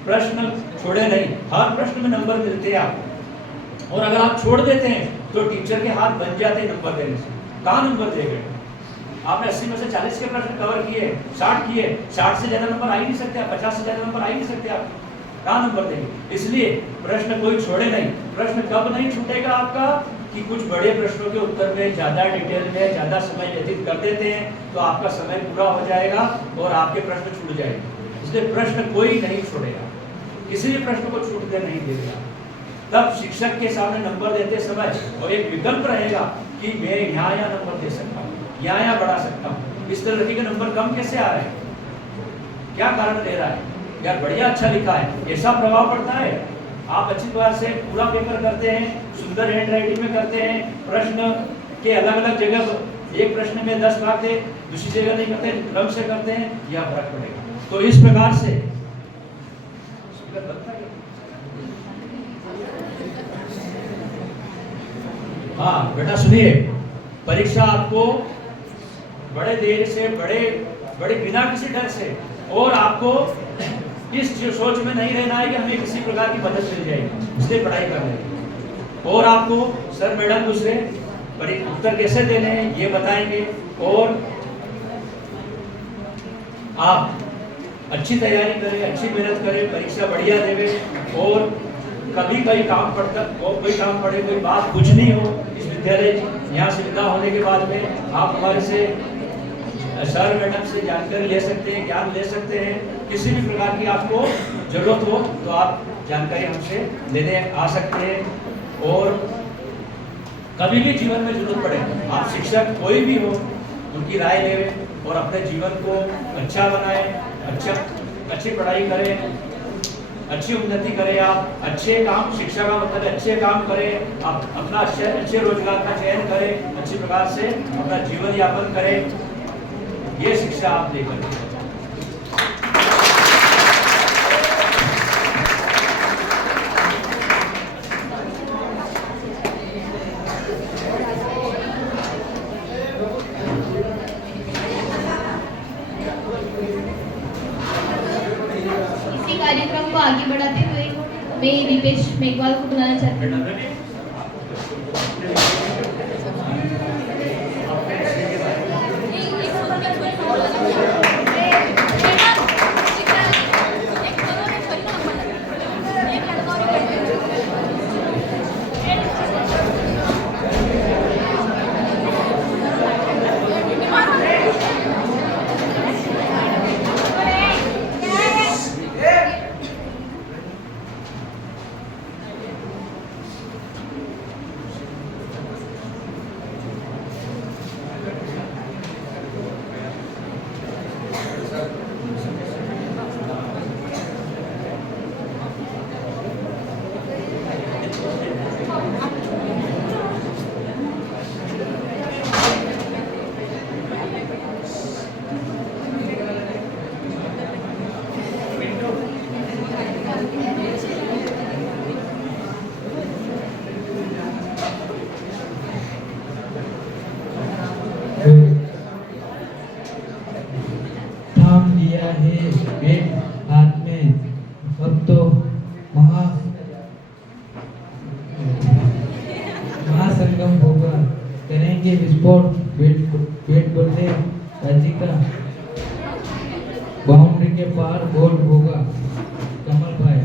प्रश्न छोड़े नहीं, हर प्रश्न में नंबर मिलते हैं आपको। और अगर आप छोड़ देते हैं तो टीचर के हाथ बन जाते हैं नंबर देने से, कहाँ नंबर देंगे? आपने 80 में से 40 के प्रश्न कवर किए, 60 किए, 60 से ज्यादा नंबर आ ही नहीं सकते आप, 50 से ज्यादा नंबर आ ही नहीं सकते आप, कहाँ नंबर देंगे? इसलिए प्रश्न कोई छोड़े नहीं। प्रश्न कब नहीं छूटेगा आपका कि कुछ बड़े प्रश्नों के उत्तर में ज्यादा डिटेल में ज्यादा समय व्यतीत कर देते हैं तो आपका समय पूरा हो जाएगा और आपके प्रश्न छूट जाएंगे। इसलिए प्रश्न कोई नहीं छोड़ेगा, किसी भी प्रश्न को छूटने नहीं देगा। तब शिक्षक के सामने नंबर देते समय और एक विकल्प रहेगा कि मैं यहाँ नंबर दे सकता हूँ, यहाँ बढ़ा सकता हूँ। इस तरह के नंबर कम कैसे आ रहे हैं, क्या कारण दे रहा है? यार बढ़िया अच्छा लिखा है, ऐसा प्रभाव पड़ता है। आप अच्छी तरह से पूरा पेपर करते हैं, सुंदर हैंड राइटिंग में करते हैं, प्रश्न के अलग अलग जगह एक प्रश्न में 10 भाग थे, दूसरी जगह नहीं करते, क्रम से करते हैं, यह फर्क पड़ेगा। तो इस प्रकार से हाँ बेटा सुनिए, परीक्षा आपको बड़े देर से बड़े बिना किसी डर से, और आपको इस सोच में नहीं रहना है कि हमें किसी प्रकार की मदद मिल जाएगी, इसलिए पढ़ाई कर रहे हैं। और आपको सर मैडम दूसरे उत्तर कैसे देने हैं ये बताएंगे, और आप अच्छी तैयारी करें, अच्छी मेहनत करें, परीक्षा बढ़िया देवे। और कभी कोई काम पड़े, कोई बात पूछनी हो इस विद्यालय यहाँ से विदा होने के बाद में आप हमारे से सर मैडम से जानकारी ले सकते हैं, ज्ञान ले सकते हैं। किसी भी प्रकार की आपको जरूरत हो तो आप जानकारी हमसे लेने आ सकते हैं। और कभी भी जीवन में जरूरत पड़े, आप शिक्षक कोई भी हो उनकी राय लें और अपने जीवन को अच्छा बनाएं, अच्छी पढ़ाई करें, अच्छी उन्नति करें। आप अच्छे काम, शिक्षा का मतलब अच्छे काम करें, आप अपना अच्छे रोजगार का चयन करें, अच्छी प्रकार से अपना जीवन यापन करें, ये शिक्षा आप लेकर। इसी कार्यक्रम को आगे बढ़ाते हुए मैं दीपेश मेघवाल को बुलाना चाहती हूँ। संगम होगा, करेंगे विस्फोट, बेट बोले राधिका, बाउंड्री के पार गोल होगा, कमल भाई।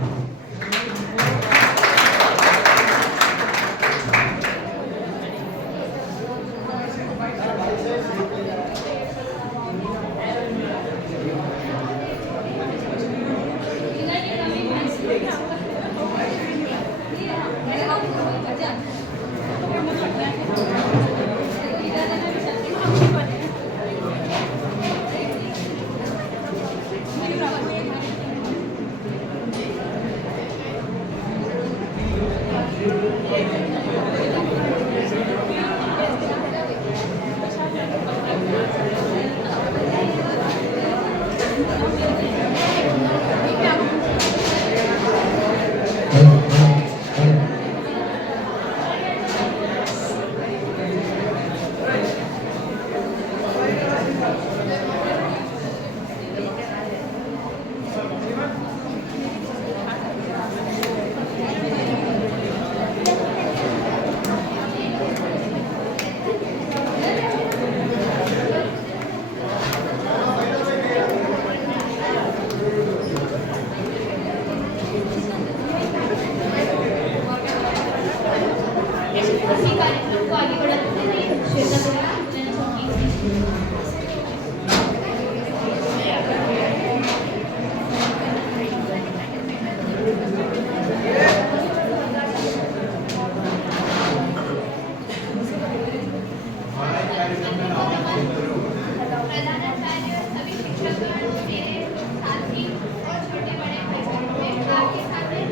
इसी कार्यक्रम को आगे बढ़ाते हुए श्वेता द्वारा सूचना सौंपी। प्रधानाचार्य, सभी शिक्षकगण, मेरे साथी और छोटे बड़े भाई बहन, मैं आपके सामने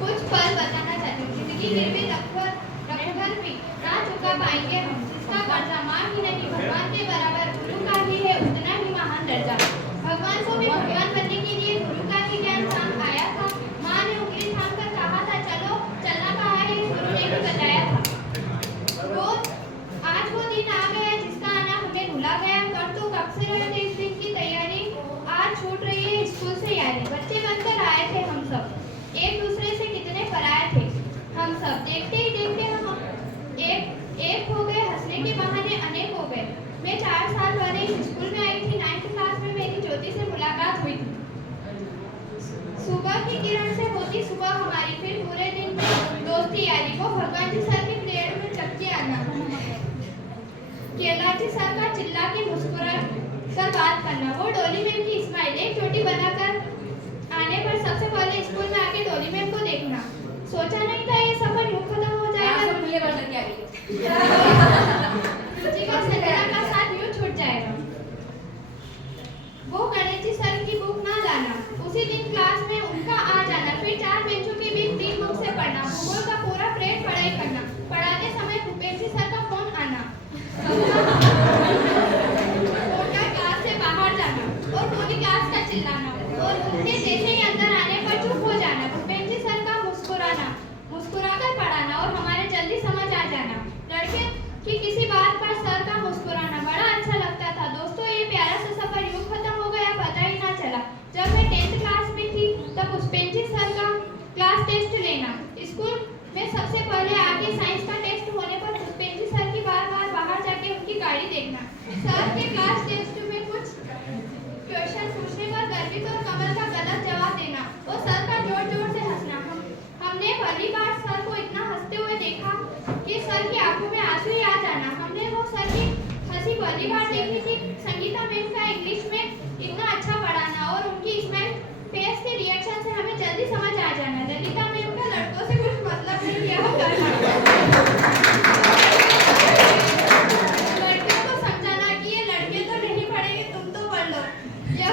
कुछ पल बताना चाहती हूँ। जिंदगी निर्मित अक्षर भी ना चुका पाएंगे हम, जिसका कर्जा माँ ही नहीं भगवान के बराबर गुरु का भी है उतना ही महान दर्जा। भगवान को भी भगवान बनने के लिए गुरु का ही ज्ञान काम आया था। माँ ने उंगली थाम कर कहा था चलो, चलना कहा है गुरु ने ही बताया था। वो आज वो दिन आ गया जिसका आना हमें भुला गया। कर तो कब से रहे थे इस दिन की तैयारी, आज छूट रही है स्कूल से यारी। बच्चे बनकर आए थे हम सब, एक दूसरे से कितने पराए थे हम सब। देखते ही देखते हम एक हो गए, हंसने के बहाने अनेक हो गए। मैं 4 साल वाले स्कूल में आई थी। 9th क्लास में मेरी ज्योति से मुलाकात हुई थी। सुबह की किरण से होती सुबह हमारी, फिर पूरे दिन में दोस्ती यारी। वो भगवान जी सर के प्रेयर में चक्की आना, केला जी सर का चिल्ला के मुस्कुरा कर बात करना, वो डोली मैम की स्माइल, एक चोटी बनाकर आने पर सबसे पहले स्कूल में आके डोली मैम को देखना। सोचा नहीं था ये सफर यूं खत्म हो जाएगा। रुचि का संजना का साथ यूं छूट जाएगा। वो गणेश जी सर की बुक ना लाना, उसी दिन क्लास में उनका आ जाना, फिर 4 बेंचों के बीच 3 बुक से पढ़ना, भूगोल का पूरा पीरियड पढ़ाई करना, पढ़ाते समय भूपेश जी सर का फोन आना, उनका क्लास से बाहर जाना और पूरी क्लास का चिल्लाना, और उनके जैसे ही अंदर आने पर चुप हो जाना। भूपेश जी सर का मुस्कुराकर पढ़ाना और हमारे जल्दी समझ आ जाना। लड़के की किसी बात पर सर का मुस्कुराना बड़ा अच्छा लगता था। दोस्तों, ये प्यारा सा सफर यूं खत्म हो गया, पता ही ना चला। जब मैं 10th क्लास में थी तब पुष्पेंजी सर का क्लास टेस्ट लेना। स्कूल में सबसे पहले आके साइंस का टेस्ट होने पर पुष्पेंजी सर की बार-बार बाहर जाके उनकी गाड़ी देखना। सर के क्लास टेस्ट में कुछ क्वेश्चन पूछने पर गर्वित और कमल का गलत जवाब देना और सर का जोर-जोर से हंसना। हमने पहली बार सर को इतना हंसते हुए देखा कि सर की आंखों में आंसू ही आ जाना। हमने वो सर की हंसी पहली बार देखी थी। संगीता मैम का इंग्लिश में इतना अच्छा पढ़ाना और उनकी स्माइल फेस के रिएक्शन से हमें जल्दी समझ आ जाना। ललिता मैम का लड़कों से कुछ मतलब नहीं, यह करना लड़कियों को समझाना कि ये लड़के तो नहीं पढ़ेंगे, तुम तो पढ़ लो, यह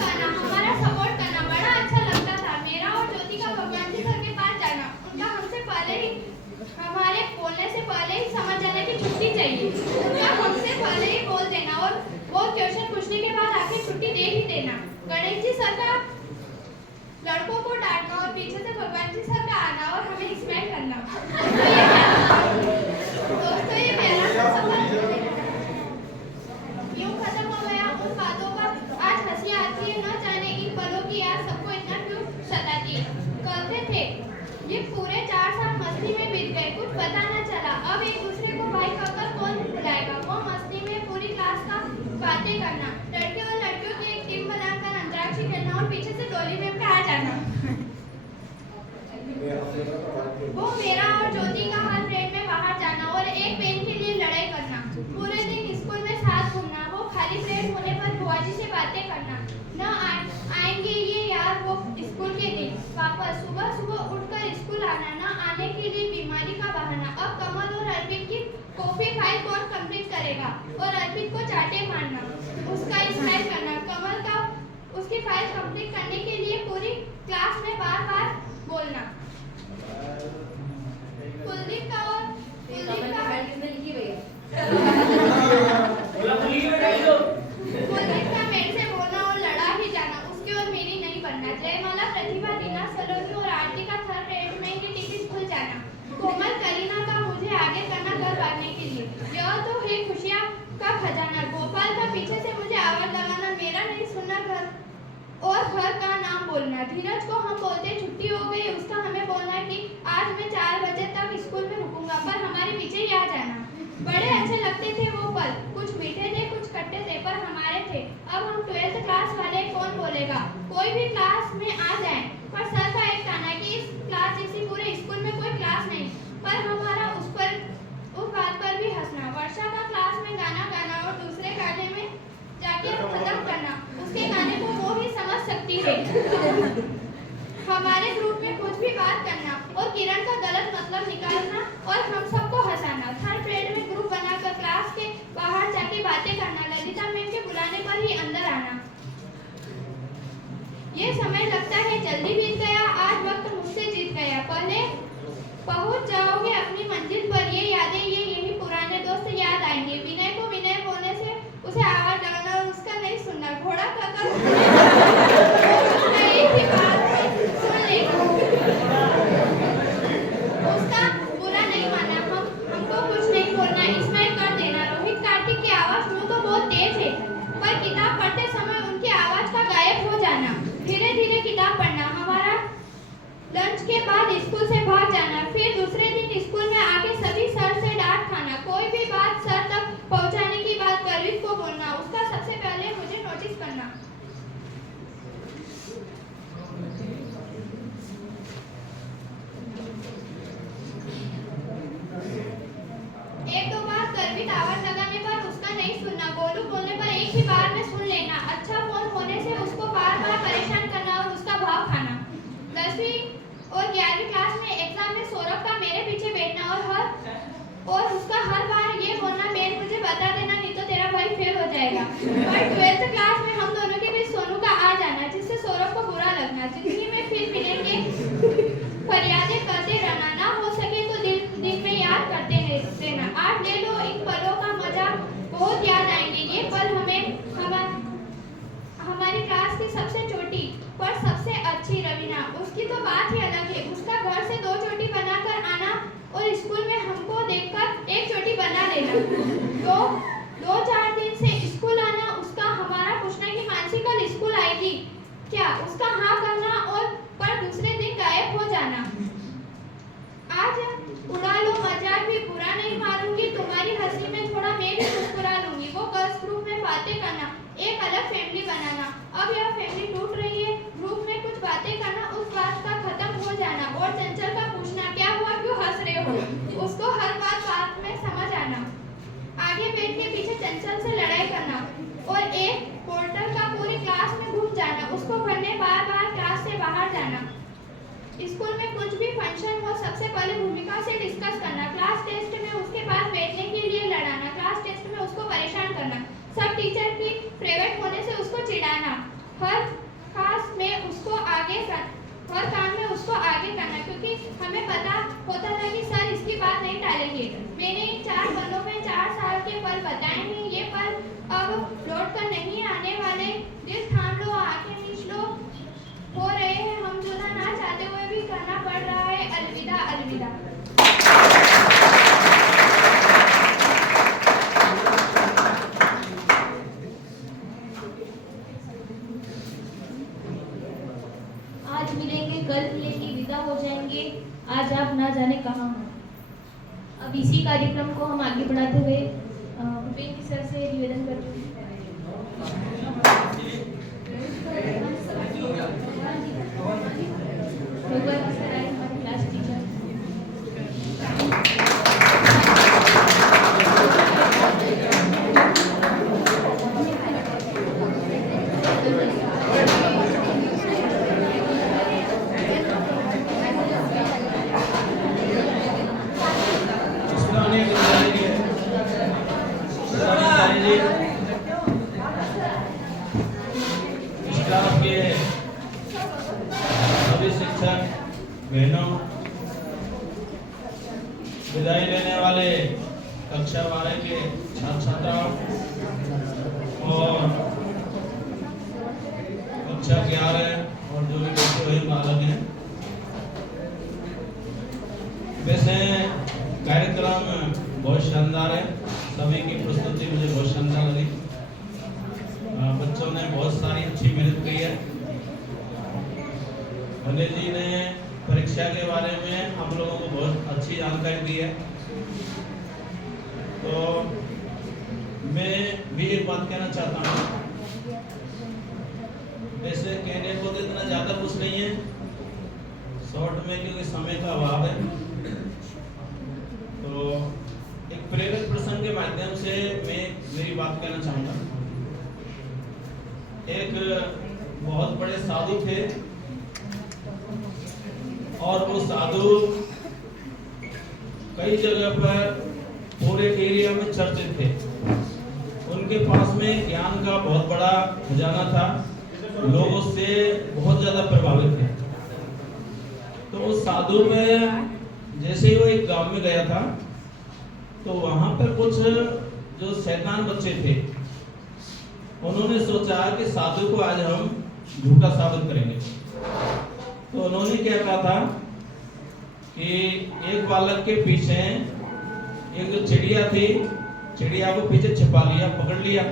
करना, हमारा सपोर्ट करना बड़ा अच्छा लगता था। मेरा और ज्योति का भगवान जी सर के पास जाना, उनका हमसे पहले ही, हमारे बोलने से पहले ही समझ जाना कि छुट्टी चाहिए, उनका हमसे पहले ही बोल देना और वो क्वेश्चन पूछने के बाद आके छुट्टी दे ही देना। गणेश जी सर का लड़कों को डांटना और पीछे से भगवान जी सर का आना और हमें स्माइल करना। दोस्तों, ये प्यारा सा सफर यूं खत्म हो गया। उन बातों पर आज हंसी आती है, न जाने इन पलों की याद सबको इतना क्यों सताती है। करते थे ये पूरे 4 साल अब कमल और अर्पित की कॉपी फाइल कौन कंप्लीट करेगा और अर्पित को चाटे मारना, उसका स्माइल करना, कमल का उसकी फाइल कंप्लीट करने के लिए पूरी क्लास में बार बार बोलना। कुलदीप का मेरे से बोलना और लड़ा ही जाना, उसकी और मेरी नहीं बनना। जयमाला, प्रतिभा, रीना, सलोनी और आरती का थर्ड रेट में ही टिकट खुल जाना। कोमल, करीना का मुझे आगे करना घर भागने के लिए, यह तो है खुशियाँ का खजाना। गोपाल का पीछे से मुझे आवाज लगाना, मेरा नहीं सुनना घर और घर का नाम बोलना। धीरज को हम बोलते छुट्टी हो गई, उसका हमें बोलना कि आज मैं 4 बजे तक स्कूल में रुकूंगा, पर हमारे पीछे ही आ जाना। बड़े अच्छे लगते थे वो पल, कुछ मीठे थे कुछ खट्टे थे, पर हमारे थे। अब हम 12th क्लास वाले कौन बोलेगा, कोई भी क्लास में आ जाए, पर सर का एक कहना कि इस क्लास जैसी पूरे स्कूल में कोई क्लास नहीं, पर हमारा उस बात पर भी हंसना। वर्षा का क्लास में गाना गाना और दूसरे गाने में जाके खत्म करना, उसके गाने को वो ही समझ सकती है। हमारे ग्रुप में कुछ भी बात करना और किरण का गलत मतलब निकालना और हम सबको हंसाना। थर्ड पीरियड में ग्रुप बनाकर क्लास के बाहर जाके बातें करना, ललिता मैम के बुलाने पर ही अंदर आना। ये समय लगता है जल्दी बीत गया, आज वक्त मुझसे जीत गया। पहले पहुंच जाओगे अपनी मंजिल पर, ये यादें यही पुराने दोस्त याद आएंगे। विनय को विनय बोलने से उसे आवाज लगाना और उसका नहीं सुनना। घोड़ा कहकर उसका बुरा नहीं मानना, हमको कुछ नहीं बोलना, स्माइल कर देना। रोहित कार्तिक की आवाज यूं तो बहुत तेज है, पर किताब पढ़ते समय उनकी आवाज का गायब हो जाना। धीरे धीरे किताब पढ़ना। हमारा लंच के बाद स्कूल से भाग जाना, फिर दूसरे दिन स्कूल में आके सभी सर से डांट खाना। कोई भी बात सर तक पहुंचाने की बात गर्वित को बोलना, उसका सबसे पहले मुझे नोटिस करना। एक दो बार गर्वित आवाज लगाने पर उसका नहीं सुनना, गोलू बोलने पर एक ही बार में सुन लेना। अच्छा फोन होने से उसको बार बार परेशान करना और उसका भाव खाना। 10वीं और 11वीं क्लास में एग्जाम में सौरभ का मेरे पीछे बैठना और उसका हर बार ये बोलना, बेन मुझे बता देना नहीं तो तेरा भाई फेल हो जाएगा। और 12th क्लास में हम दोनों के बीच सोनू का आ जाना, जिससे सौरभ को बुरा लगना। जिंदगी में फिर मिलेंगे फरियादें करते रहना, ना हो सके तो दिल में याद करते रहना। आज ले लो इन पलों का मजा, बहुत याद आएंगे ये पल। हमारी क्लास की सबसे छोटी पर सबसे अच्छी रवीना, उसकी तो बात ही अलग है। उसका घर से 2 चोटी बनाकर आना और स्कूल में हमको देखकर 1 चोटी बना लेना। 2-4 दिन से स्कूल आना, उसका हमारा पूछना कि मानसी कल स्कूल आएगी क्या, उसका हाँ करना और पर दूसरे दिन गायब हो जाना। आज उड़ा लो मजाक भी, बुरा नहीं मारूंगी, तुम्हारी हंसी में थोड़ा मैं भी मुस्कुरा लूंगी। वो गर्ल्स ग्रुप में बातें करना, एक अलग फैमिली बनाना। अब यह फैमिली टूट रही है, ग्रुप में कुछ बातें करना, उस बात का खत्म हो जाना। और चंचल का पूछना, क्या हुआ, क्यों हंस रहे हो, उसको हर बात में समझ आना। आगे बैठ के पीछे चंचल से लड़ाई करना और एक पोर्टर का पूरी क्लास में घूम जाना, उसको भरने बार बार क्लास से बाहर जाना। स्कूल में कुछ भी फंक्शन हो, सबसे पहले भूमिका से डिस्कस करना। क्लास टेस्ट में उसके पास बैठने के लिए लड़ाना, क्लास टेस्ट में उसको परेशान करना। सब टीचर की फेवरेट होने से उसको चिढ़ाना। हर काम में उसको आगे करना, क्योंकि हमें पता होता था कि सर इसकी बात नहीं टालेंगे। मैंने इन 4 पलों में 4 साल के पल बताए हैं, ये पल अब लौट कर नहीं आने वाले। दिल थाम लो, आंखें मीच लो, हो रहे हैं हम जुदा, ना चाहते हुए भी करना पड़ रहा है अलविदा अलविदा। आज मिलेंगे कल मिलेंगे, विदा हो जाएंगे, आज आप ना जाने कहाँ हो। अब इसी कार्यक्रम को हम आगे बढ़ाते हुए भूपेंद्र सर से निवेदन करते हैं। सर आए हमारे क्लास टीचर। विदाई लेने वाले कक्षा 12 के छात्र छात्राओं और कक्षा 11 और जो भी बच्चे हुए बालक हैं, वैसे कार्यक्रम बहुत शानदार है। सभी की प्रस्तुति मुझे बहुत शानदार लगी। बच्चों ने बहुत सारी अच्छी मेहनत की है। अनिल जी ने परीक्षा के बारे में हम लोगों को बहुत अच्छी जानकारी दी है। तो मैं भी एक बात कहना चाहता हूँ। वैसे कहने को तो इतना ज़्यादा कुछ नहीं है, शॉर्ट में, क्योंकि समय का अभाव है। तो एक प्रेरक प्रसंग के माध्यम से मैं मेरी बात कहना चाहूँगा। एक बहुत बड़े साधु थे और वो साधु कई जगह पर पूरे एरिया में चर्चित थे। उनके पास में ज्ञान का बहुत बड़ा खजाना था, लोग उससे बहुत ज़्यादा प्रभावित थे। तो उस साधु में जैसे ही वो एक गांव में गया था, तो वहां पर कुछ जो शैतान बच्चे थे, उन्होंने सोचा कि साधु को आज हम झूठा साबित करेंगे। तो उन्होंने क्या कहा था कि एक बालक के पीछे एक जो चिड़िया थी, चिड़िया को पीछे छिपा लिया, पकड़ लिया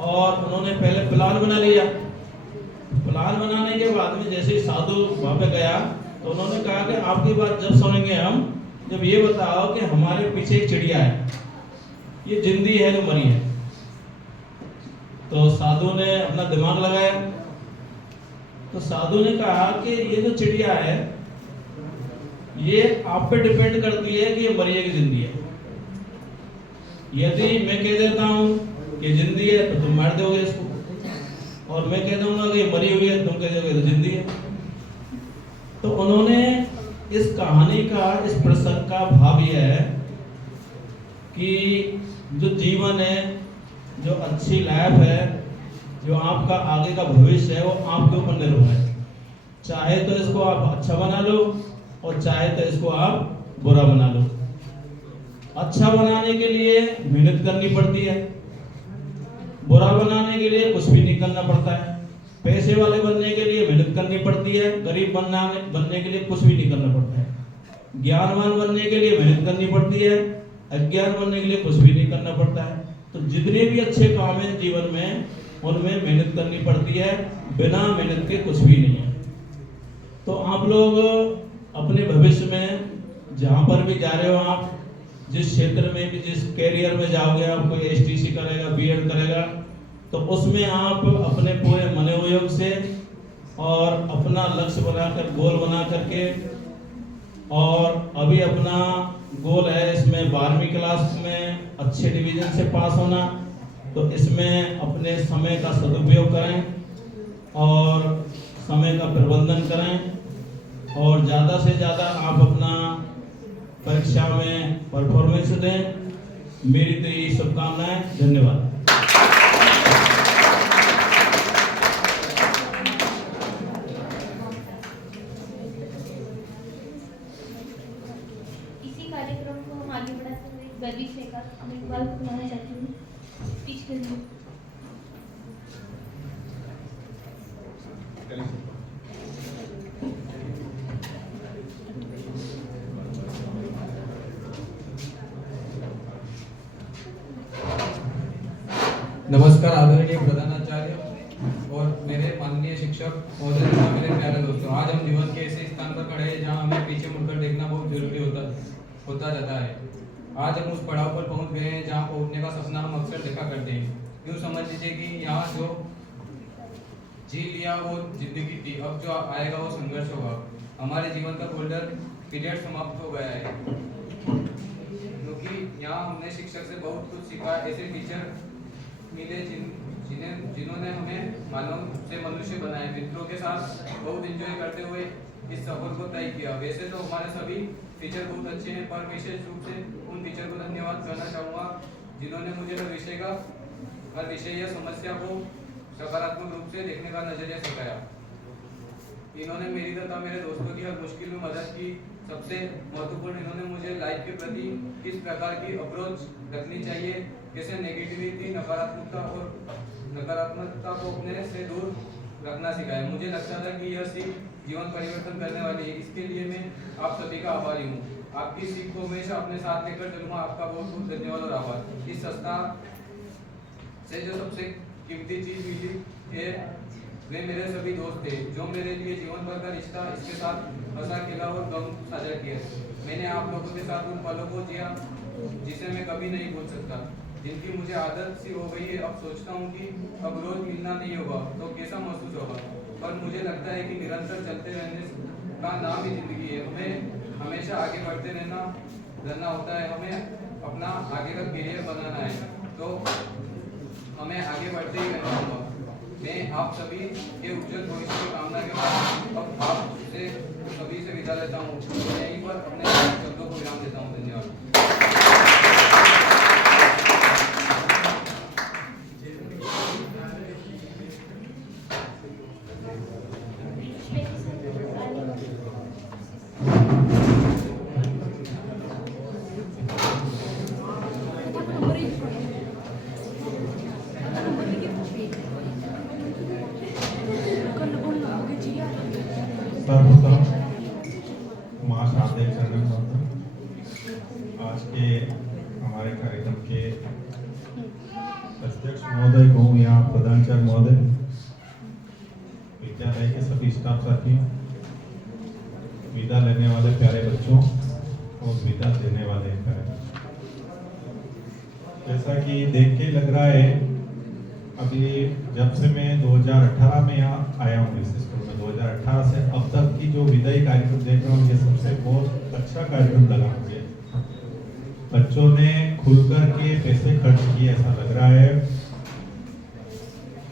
और उन्होंने पहले प्लान बना लिया। प्लान बनाने के बाद में जैसे ही साधु वहां पे गया, तो उन्होंने कहा कि आपकी बात जब सुनेंगे हम, जब ये बताओ कि हमारे पीछे एक चिड़िया है, ये जिंदी है जो मरी है। तो साधु ने अपना दिमाग लगाया। तो साधु ने कहा कि ये जो चिड़िया है, ये आप पे डिपेंड करती है कि ये मरी है कि जिंदी है। यदि मैं कह देता हूं कि जिंदी है तो तुम मार दोगे इसको, और मैं कह दूंगा कि ये मरी हुई है, तुम कह दोगे तो जिंदी है। तो उन्होंने इस कहानी का, इस प्रसंग का भाव यह है कि जो जीवन है, जो अच्छी लाइफ है, जो आपका आगे का भविष्य है, वो आपके ऊपर निर्भर है। चाहे तो इसको आप अच्छा बना लो और चाहे तो इसको आप बुरा बना लो। अच्छा बनाने के लिए मेहनत करनी पड़ती है, बुरा बनाने के लिए कुछ भी नहीं करना पड़ता है। पैसे वाले बनने के लिए मेहनत करनी पड़ती है, गरीब बनने के लिए कुछ भी नहीं करना पड़ता है। ज्ञानवान बनने के लिए मेहनत करनी पड़ती है, अज्ञान बनने के लिए कुछ भी नहीं करना पड़ता है। तो जितने भी अच्छे काम हैं जीवन में, उनमें मेहनत करनी पड़ती है, बिना मेहनत के कुछ भी नहीं है। तो आप लोग अपने भविष्य में जहाँ पर भी जा रहे हो, आप जिस क्षेत्र में भी, जिस कैरियर में जाओगे, आप कोई एसटीसी करेगा, बीएड करेगा, तो उसमें आप अपने पूरे मनोयोग से और अपना लक्ष्य बनाकर, गोल बना करके, और अभी अपना गोल है इसमें 12वीं क्लास में अच्छे डिवीजन से पास होना। तो इसमें अपने समय का सदुपयोग करें और समय का प्रबंधन करें और ज़्यादा से ज़्यादा आप अपना परीक्षा में परफॉर्मेंस दें। मेरी तो यही शुभकामनाएं। धन्यवाद। इसी कार्यक्रम को हम आगे बढ़ाते हुए बर्बी शेखर मैं एक बार बुलाना चाहती हूँ स्पीच के लिए। नमस्कार आदरणीय प्रधानाचार्य और मेरे माननीय शिक्षक महोदय तथा मेरे प्यारे दोस्तों। आज हम जीवन के ऐसे स्थान पर खड़े हैं जहां हमें पीछे मुड़कर देखना बहुत जरूरी होता जाता है। आज हम उस पड़ाव पर पहुंच गए हैं जहां पहुंचने का सपना हम अक्सर देखा करते हैं। यूँ समझ लीजिए कि यहाँ जो जी लिया वो जिंदगी थी, अब जो आएगा वो संघर्ष होगा। हमारे जीवन का गोल्डन पीरियड समाप्त हो गया है, क्योंकि यहाँ हमने शिक्षक से बहुत कुछ सीखा। ऐसे टीचर मिले जिन्होंने हमें मानव से मनुष्य बनाए। मित्रों के साथ बहुत एंजॉय करते हुए इस सफर को तय किया। वैसे तो हमारे सभी टीचर बहुत अच्छे हैं, पर विशेष रूप से उन टीचर को धन्यवाद करना चाहूँगा जिन्होंने मुझे हर विषय या समस्या को सकारात्मक रूप से देखने का नजरिया सिखाया। इन्होंने मेरी तथा मेरे दोस्तों की हर मुश्किल में मदद की, सबसे महत्वपूर्ण इन्होंने मुझे लाइफ के प्रति किस प्रकार की अप्रोच रखनी चाहिए, कैसे नेगेटिविटी नकारात्मकता को अपने से दूर रखना सिखाया। मुझे लगता था कि यह सीख जीवन परिवर्तन करने वाली है। इसके लिए मैं आप सभी का आभारी हूँ। आपकी सीख को हमेशा अपने साथ लेकर चलूंगा। आपका बहुत बहुत धन्यवाद और आभार। इस संस्था से जो सबसे कीमती चीज मिली है वे मेरे सभी दोस्त थे, जो मेरे लिए जीवन भर का रिश्ता, इसके साथ हंसा खेला और गम साझा किया। मैंने आप लोगों के साथ उन पलों को जिया जिसे मैं कभी नहीं भूल सकता, जिनकी मुझे आदत सी हो गई है। अब सोचता हूँ कि अब रोज मिलना नहीं होगा तो कैसा महसूस होगा, पर मुझे लगता है कि निरंतर चलते रहने का नाम ही जिंदगी है। हमें हमेशा आगे बढ़ते रहना होता है। हमें अपना आगे का करियर बनाना है, तो हमें आगे बढ़ते ही रहना होगा। मैं आप सभी के उज्जवल भविष्य की कामना के बाद अब आप से सभी से विदा लेता हूँ। यहीं पर अपने शब्दों को विराम देता हूँ। धन्यवाद। सर्वप्रथम महाशारदेय चरण वंदन। आज के हमारे कार्यक्रम के अध्यक्ष महोदय को, यहाँ प्रधानाचार्य महोदय, विद्यालय के सभी स्टाफ साथियों, विदा लेने वाले प्यारे बच्चों और विदा देने वाले प्यारे बच्चों, जैसा कि देख के लग रहा है अभी जब से मैं 2018 में यहाँ आया हूँ इस स्कूल में, 2018 से अब तक की जो विदाई कार्यक्रम देख रहा हूँ, ये सबसे बहुत अच्छा कार्यक्रम लगा मुझे। बच्चों ने खुलकर के पैसे खर्च किए, ऐसा लग रहा है,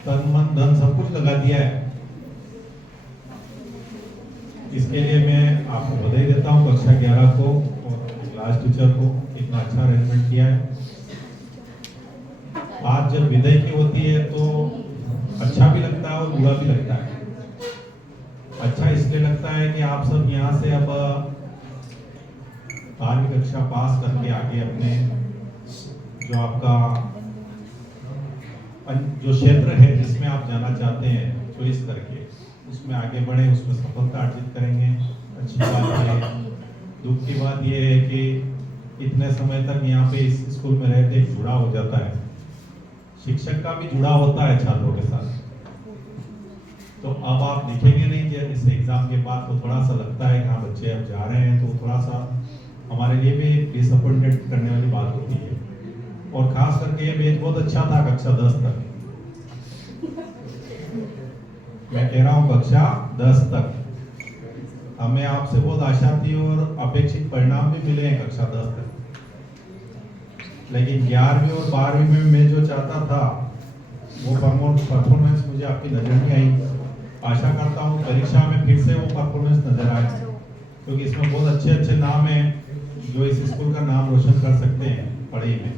तन मन धन सब कुछ लगा दिया है। इसके लिए मैं आपको बधाई देता हूँ, कक्षा 11 को और क्लास टीचर को, इतना अच्छा अरेंजमेंट किया है। आज जब विदाई की होती है तो अच्छा भी लगता है और बुरा भी लगता है। अच्छा इसलिए लगता है कि आप सब यहाँ से अब 12वीं कक्षा पास करके आगे अपने जो आपका जो क्षेत्र है जिसमें आप जाना चाहते हैं चॉइस करके उसमें आगे बढ़े, उसमें सफलता अर्जित करेंगे। अच्छी बात है। दुख की बात यह है कि इतने समय तक यहाँ पे इस स्कूल में रहते एक जुड़ाव हो जाता है, शिक्षक का भी जुड़ाव होता है छात्रों के साथ। तो अब आप दिखेंगे नहीं कि इस एग्जाम के बाद तो थोड़ा सा लगता है कि हाँ बच्चे अब जा रहे हैं, तो थोड़ा सा हमारे लिए भी डिसअपॉइंटेड करने वाली बात होती है। और खास करके ये बैच बहुत अच्छा था कक्षा 10 तक, मैं कह रहा हूँ कक्षा 10 तक हमें आपसे बहुत आशा थी और अपेक्षित परिणाम भी मिले हैं कक्षा 10 तक। लेकिन 11वीं और 12वीं में मैं जो चाहता था वो परफॉर्मेंस मुझे आपकी नजर नहीं आई। आशा करता हूँ परीक्षा में फिर से वो परफॉर्मेंस नजर आए, क्योंकि इसमें बहुत अच्छे अच्छे नाम हैं जो इस स्कूल का नाम रोशन कर सकते हैं पढ़ाई में।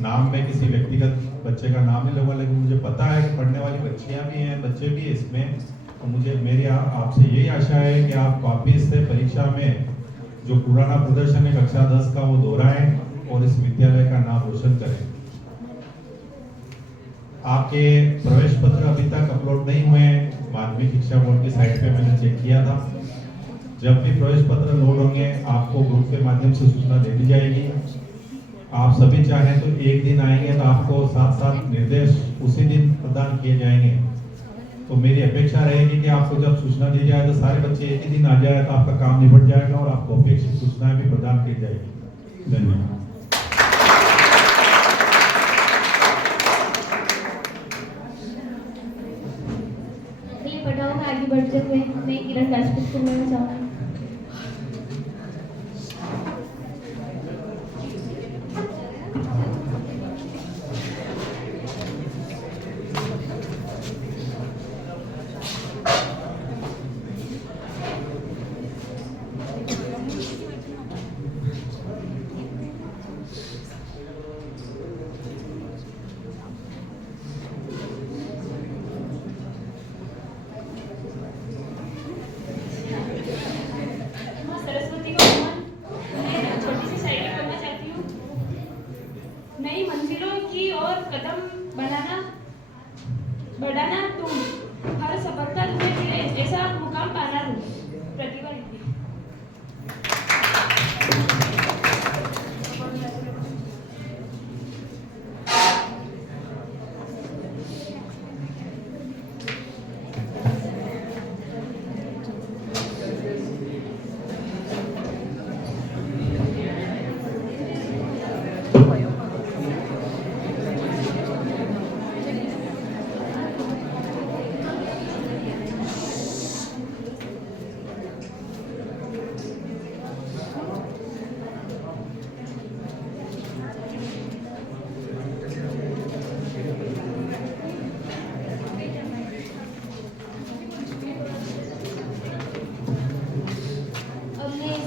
नाम में किसी व्यक्तिगत बच्चे का नाम नहीं लूंगा, लेकिन मुझे पता है कि पढ़ने वाली बच्चियां भी हैं, बच्चे भी हैं इसमें। तो मुझे मेरी आपसे यही आशा है कि आप वापिस से परीक्षा में जो पुराना प्रदर्शन है कक्षा 10 का वो दोहराएं और इस विद्यालय का नाम रोशन करें। आपके प्रवेश पत्र अभी तक अपलोड नहीं हुए हैं, माध्यमिक शिक्षा बोर्ड की साइट पे मैंने चेक किया था। जब भी प्रवेश पत्र लोड होंगे आपको ग्रुप के माध्यम से सूचना दे दी जाएगी। आप सभी चाहें तो एक दिन आएंगे तो आपको साथ साथ निर्देश उसी दिन प्रदान किए जाएंगे। तो मेरी अपेक्षा रहेगी कि आपको जब सूचना दी जाए तो सारे बच्चे एक ही दिन आ जाए, तो आपका काम निपट जाएगा और आपको अपेक्षित सूचनाएं भी प्रदान की जाएगी। धन्यवाद। पढ़ाओ में आगे बढ़ते हुए मैं किरण राजपूत को मिलना चाहूँगी।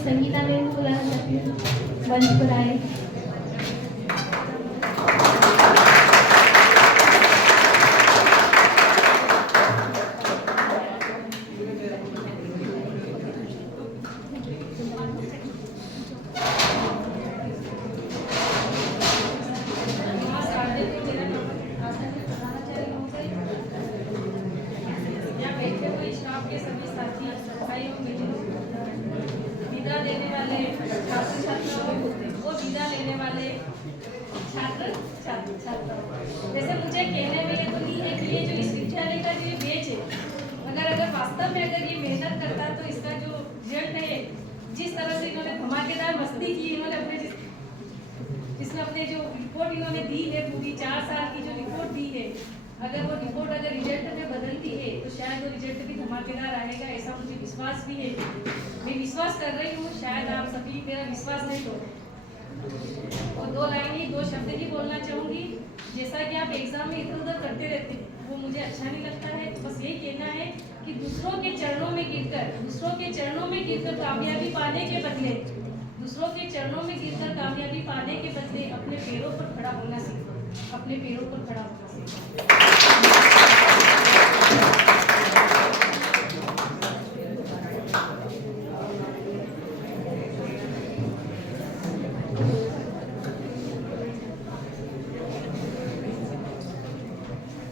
संगीता मैम को बुलाना चाहती हूँ मंच पर आए। विदा देने वाले छात्र छात्राओं को विदा लेने वाले छात्र छात्राओं, वैसे मुझे कहने में ये तो नहीं है कि ये जो इस विद्यालय का जो बेच है, अगर वास्तव में अगर ये मेहनत करता तो इसका जो रिजल्ट है, जिस तरह से इन्होंने धमाकेदार मस्ती की, इन्होंने अपने जिसमें अपने जो रिपोर्ट इन्होंने दी है पूरी 4 साल की जो रिपोर्ट दी है, अगर वो रिपोर्ट अगर रिजल्ट में बदलती है तो शायद वो रिजल्ट भी धमाकेदार आएगा, ऐसा मुझे विश्वास भी है। मैं विश्वास कर रही हूँ, शायद आप सभी मेरा विश्वास नहीं करो। और 2 लाइन ही 2 शब्द ही बोलना चाहूँगी। जैसा कि आप एग्जाम में इधर उधर करते रहते हैं, वो मुझे अच्छा नहीं लगता है। तो बस यही कहना है कि दूसरों के चरणों में गिरकर कामयाबी पाने के बदले, दूसरों के चरणों में गिरकर कामयाबी पाने के बदले अपने पैरों पर खड़ा होना सीखो, अपने पैरों पर खड़ा होना सीखो।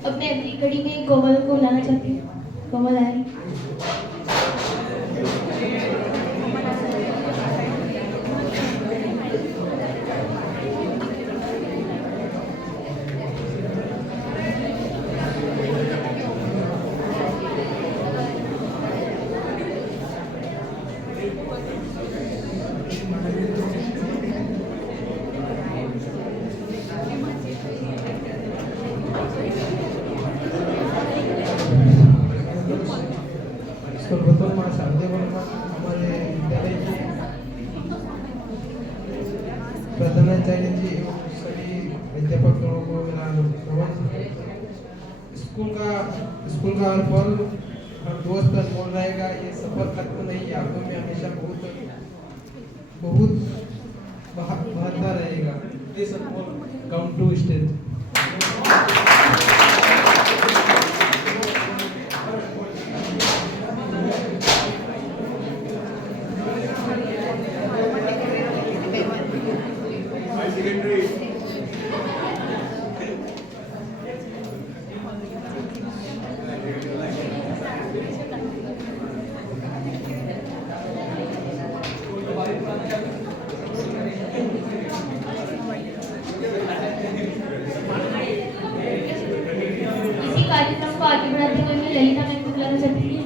अब मैं अगली कड़ी में कोमल को बुलाना चाहती हूँ। कोमल आए। सर्वप्रथम माँ शारदे वर्मा हमारे विद्यालय की प्रधानाचार्य जी एवं सभी अध्यापक गणों को मेरा नमस्कार। स्कूल का हर पल हर दोस्त का बोल रहेगा, ये सफर खत्म नहीं, आपको में हमेशा बहुत बहता रहेगा। Please come to stage. इसी कार्यक्रम को आगे बढ़ाते हुए मैं ललिता मैम को बुलाना चाहती हूँ।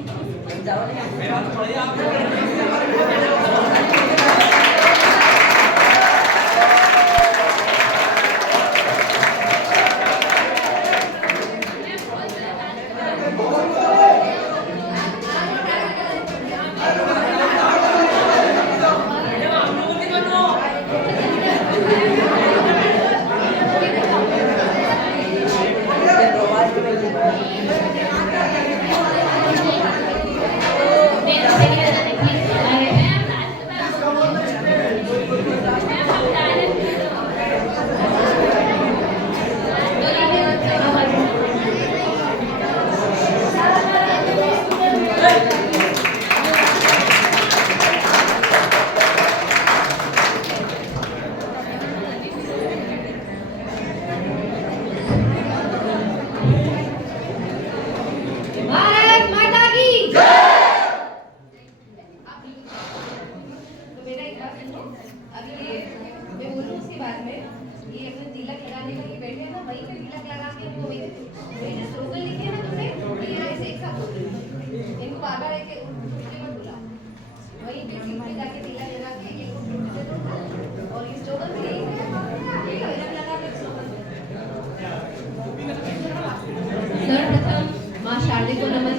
सर्वप्रथम माँ शारदे को नमन।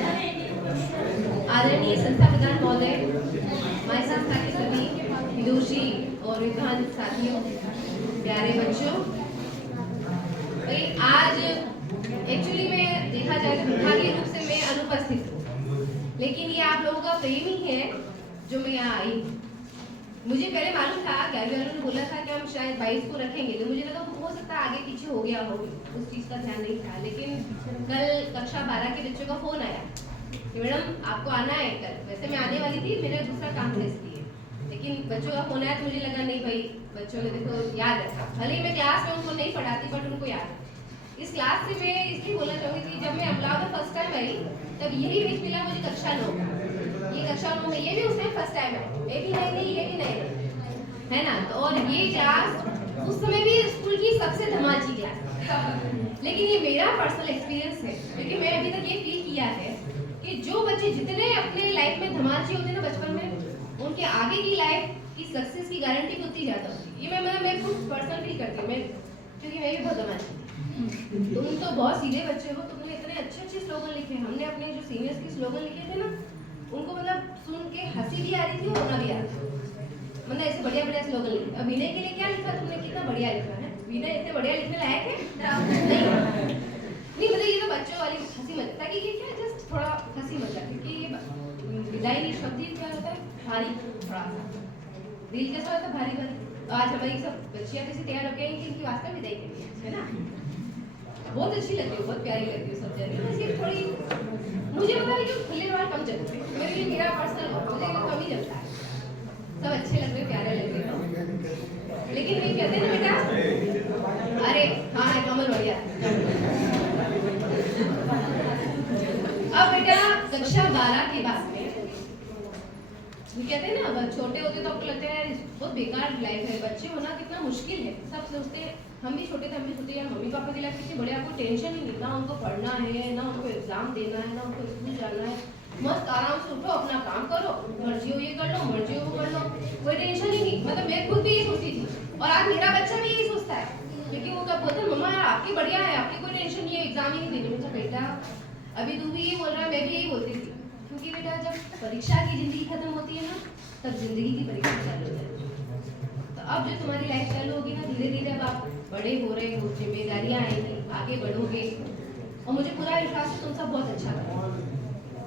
आदरणीय संस्था प्रधान महोदय, हमारे संस्था के सभी विदुषी और विद्वान साथियों, प्यारे बच्चों, आज एक्चुअली में देखा जाए तो दुर्भाग्य रूप से मैं अनुपस्थित हूँ, लेकिन ये आप लोगों का प्रेम ही है जो मैं यहाँ आई। मुझे पहले मालूम था, 11वीं वालों ने बोला था कि हम शायद 22 को रखेंगे, तो मुझे लगा हो सकता है आगे पीछे हो गया हो, उस चीज़ का ध्यान नहीं था। लेकिन कल कक्षा 12 के बच्चों का फ़ोन आया कि मैडम आपको आना है कल। वैसे मैं आने वाली थी, मेरा दूसरा काम था इसलिए, लेकिन बच्चों का फ़ोन आया तो मुझे लगा नहीं भाई बच्चों ने देखो याद रखा। भले ही मैं क्लास में उनको नहीं पढ़ाती बट उनको याद है। इस क्लास से मैं इसलिए बोलना चाहूँगी कि जब मैं अमलाव में फर्स्ट टाइम आई तब यही विच मिला मुझे कक्षा 9 का। ये कक्षा 9 में ये भी उस टाइम फर्स्ट टाइम है, ये भी नहीं ये भी नहीं, है ना। तो और ये क्लास उस समय भी स्कूल की सबसे धमाची क्लास। लेकिन ये मेरा पर्सनल एक्सपीरियंस है, क्योंकि मैं अभी तक ये फील किया है कि जो बच्चे जितने अपने लाइफ में धमाची होते हैं ना बचपन में, उनके आगे की लाइफ की सक्सेस की गारंटी भी उतनी ज़्यादा होती है। ये मैं खुद पर्सनल फील करती हूँ, मैं क्योंकि मैं भी बहुत धमाची थी। तुम तो बहुत सीधे बच्चे हो, तुमने इतने अच्छे अच्छे स्लोगन लिखे। हमने अपने जो सीनियर्स के स्लोगन लिखे थे ना, उनको मतलब सुन के हंसी भी आ रही थी और रोना भी आ रहा था। मतलब ऐसे बढ़िया बढ़िया स्लोगन लिखे। अब विनय के लिए क्या लिखा तुमने, कितना बढ़िया लिखा है। विनय इतने बढ़िया लिखने लायक है नहीं मतलब ये तो बच्चों वाली हंसी मजाक, ताकि ये क्या जस्ट थोड़ा हंसी मजाक, क्योंकि ये विदाई शब्द ही क्या होता है भारी, थोड़ा सा दिल कैसा होता है भारी भारी। तो आज हमारी सब बच्चियाँ कैसे तैयार हो गई कि इनकी वास्तव विदाई करनी है ना। बहुत अच्छी लगती है, बहुत प्यारी लगती है सब जगह। बस ये थोड़ी मुझे पता नहीं क्यों खुले बाल कम चलते हैं, मेरा पर्सनल मुझे कम ही चलता है। सब अच्छे लग रहे प्यारे लग रहे, लेकिन ये कहते हैं ना बेटा, अरे हाँ कमल बढ़िया। अब बेटा कक्षा 12 के बाद में कहते हैं ना, छोटे होते तो आपको लगता है बहुत बेकार लाइफ है, बच्चे होना कितना मुश्किल है। सब सोचते हैं, हम भी छोटे थे, हम भी सोचते हैं मम्मी पापा की लाइफ कितनी बढ़िया, आपको टेंशन ही नहीं, ना उनको पढ़ना है, ना उनको एग्जाम देना है, ना उनको स्कूल जाना है, मस्त आराम से उठो अपना काम करो, मर्जी हो ये कर लो, मर्जी हो वो कर लो, कोई टेंशन ही नहीं। मतलब मैं खुद भी ये सोचती थी और आज मेरा बच्चा भी यही सोचता है, क्योंकि वो कब बोलते हैं मम्मा यार आपकी बढ़िया है, आपकी कोई टेंशन नहीं है, एग्जाम ही नहीं देने। मुझे बेटा अभी तू भी यही बोल रहा है, मैं भी यही बोलती थी, क्योंकि बेटा जब परीक्षा की जिंदगी खत्म होती है ना, तब जिंदगी की परीक्षा चालू हो जाती है। तो अब जो तुम्हारी लाइफ चालू होगी ना, धीरे धीरे अब आप बड़े हो रहे हो, जिम्मेदारियां आएंगी, आगे बढ़ोगे, और मुझे पूरा विश्वास है तुम सब बहुत अच्छा करोगे।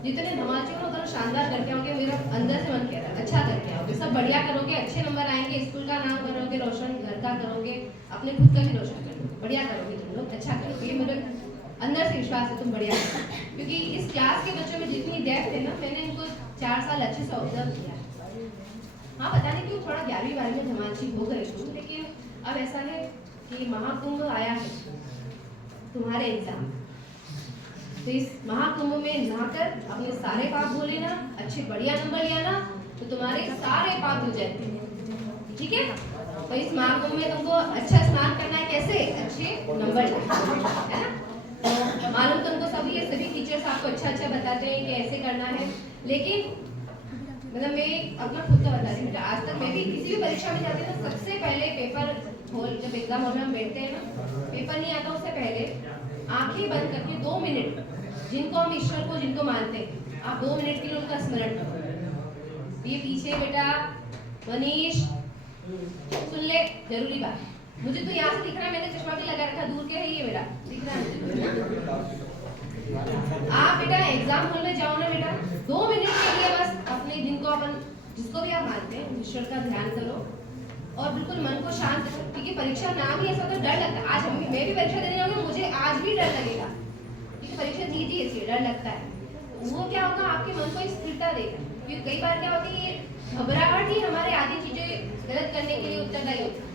जितने धमाचे हो उतना शानदार करके आओगे, मेरा अंदर से मन कह रहा है अच्छा करके आओगे, सब बढ़िया करोगे, अच्छे नंबर आएंगे, स्कूल का नाम करोगे रोशन, घर का करोगे, अपने खुद का भी रोशन करोगे, बढ़िया करोगे तुम लोग, अच्छा करोगे। ये मेरे अंदर से विश्वास है तुम बढ़िया करोगे, क्योंकि इस क्लास के बच्चों में जितनी डेप्थ है ना, मैंने इनको 4 साल अच्छे से ऑब्जर्व किया है। हाँ पता नहीं क्यों थोड़ा 11वीं 12वीं में धमाची हो गए तुम, लेकिन अब ऐसा है कि महाकुंभ आया है तुम्हारे एग्जाम, तो इस महाकुंभ में नहाकर अपने सारे पाप धो लेना, अच्छे बढ़िया नंबर ले आना, तो तुम्हारे सारे पाप धो जाते हैं, ठीक है। तो इस महाकुंभ में तुमको अच्छा स्नान करना है, कैसे अच्छे नंबर है ना। मालूम तुमको सभी ये सभी टीचर्स आपको अच्छा अच्छा बताते हैं कि ऐसे करना है, लेकिन मतलब मैं अपना खुद का बता रही हूँ, आज तक मैं भी किसी भी परीक्षा में जाती हूँ तो सबसे पहले पेपर हॉल, जब एग्जाम हॉल में हम बैठते हैं ना, पेपर नहीं आता उससे पहले आंखें बंद करके 2 मिनट, जिनको हम ईश्वर को जिनको मानते हैं, आप 2 मिनट के लिए उनका स्मरण करो। ये पीछे बेटा मनीष सुन ले, जरूरी बात है, मुझे तो यहाँ से दिख रहा है, मैंने चश्मा भी लगा रखा, दूर के है ये मेरा दिख रहा है। आप बेटा एग्जाम हॉल में जाओ ना बेटा, 2 मिनट के लिए बस अपने जिनको अपन जिसको भी आप मानते हैं ईश्वर का ध्यान करो और बिल्कुल मन को शांत करो, क्योंकि परीक्षा नाम ही ऐसा तो डर लगता है। आज मैं भी परीक्षा देने जाऊंगी, मुझे आज भी डर लगेगा, क्योंकि परीक्षा दी थी इसलिए डर लगता है। वो क्या होगा, आपके मन को स्थिरता देगा, क्योंकि कई बार क्या होती है, ये घबराहट ही हमारे आधी चीजें गलत करने के लिए उत्तरदायी होती है।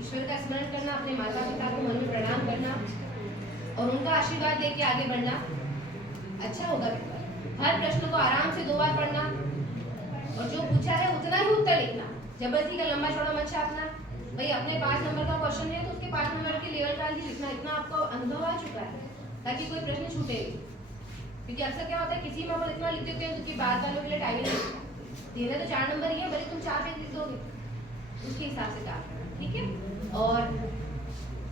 ईश्वर का स्मरण करना, अपने माता पिता को मन में प्रणाम करना और उनका आशीर्वाद देके आगे बढ़ना अच्छा होगा। हर प्रश्न को आराम से 2 बार पढ़ना और जो पूछा है उतना ही उत्तर लिखना, जबरदस्ती का लंबा चौड़ा मत छापना। भाई अपने 5 नंबर का क्वेश्चन है तो उसके 5 नंबर के लेवल का ही लिखना, इतना आपको अनुभव आ चुका है ताकि कोई प्रश्न छूटे नहीं। क्योंकि अक्सर क्या होता है, किसी में अपन इतना लिख देते हैं क्योंकि बाद वालों के लिए टाइम नहीं देना, तो 4 नंबर ही है, भले तुम 4 पेज लिख दोगे, उसके हिसाब से काम करना, ठीक है। और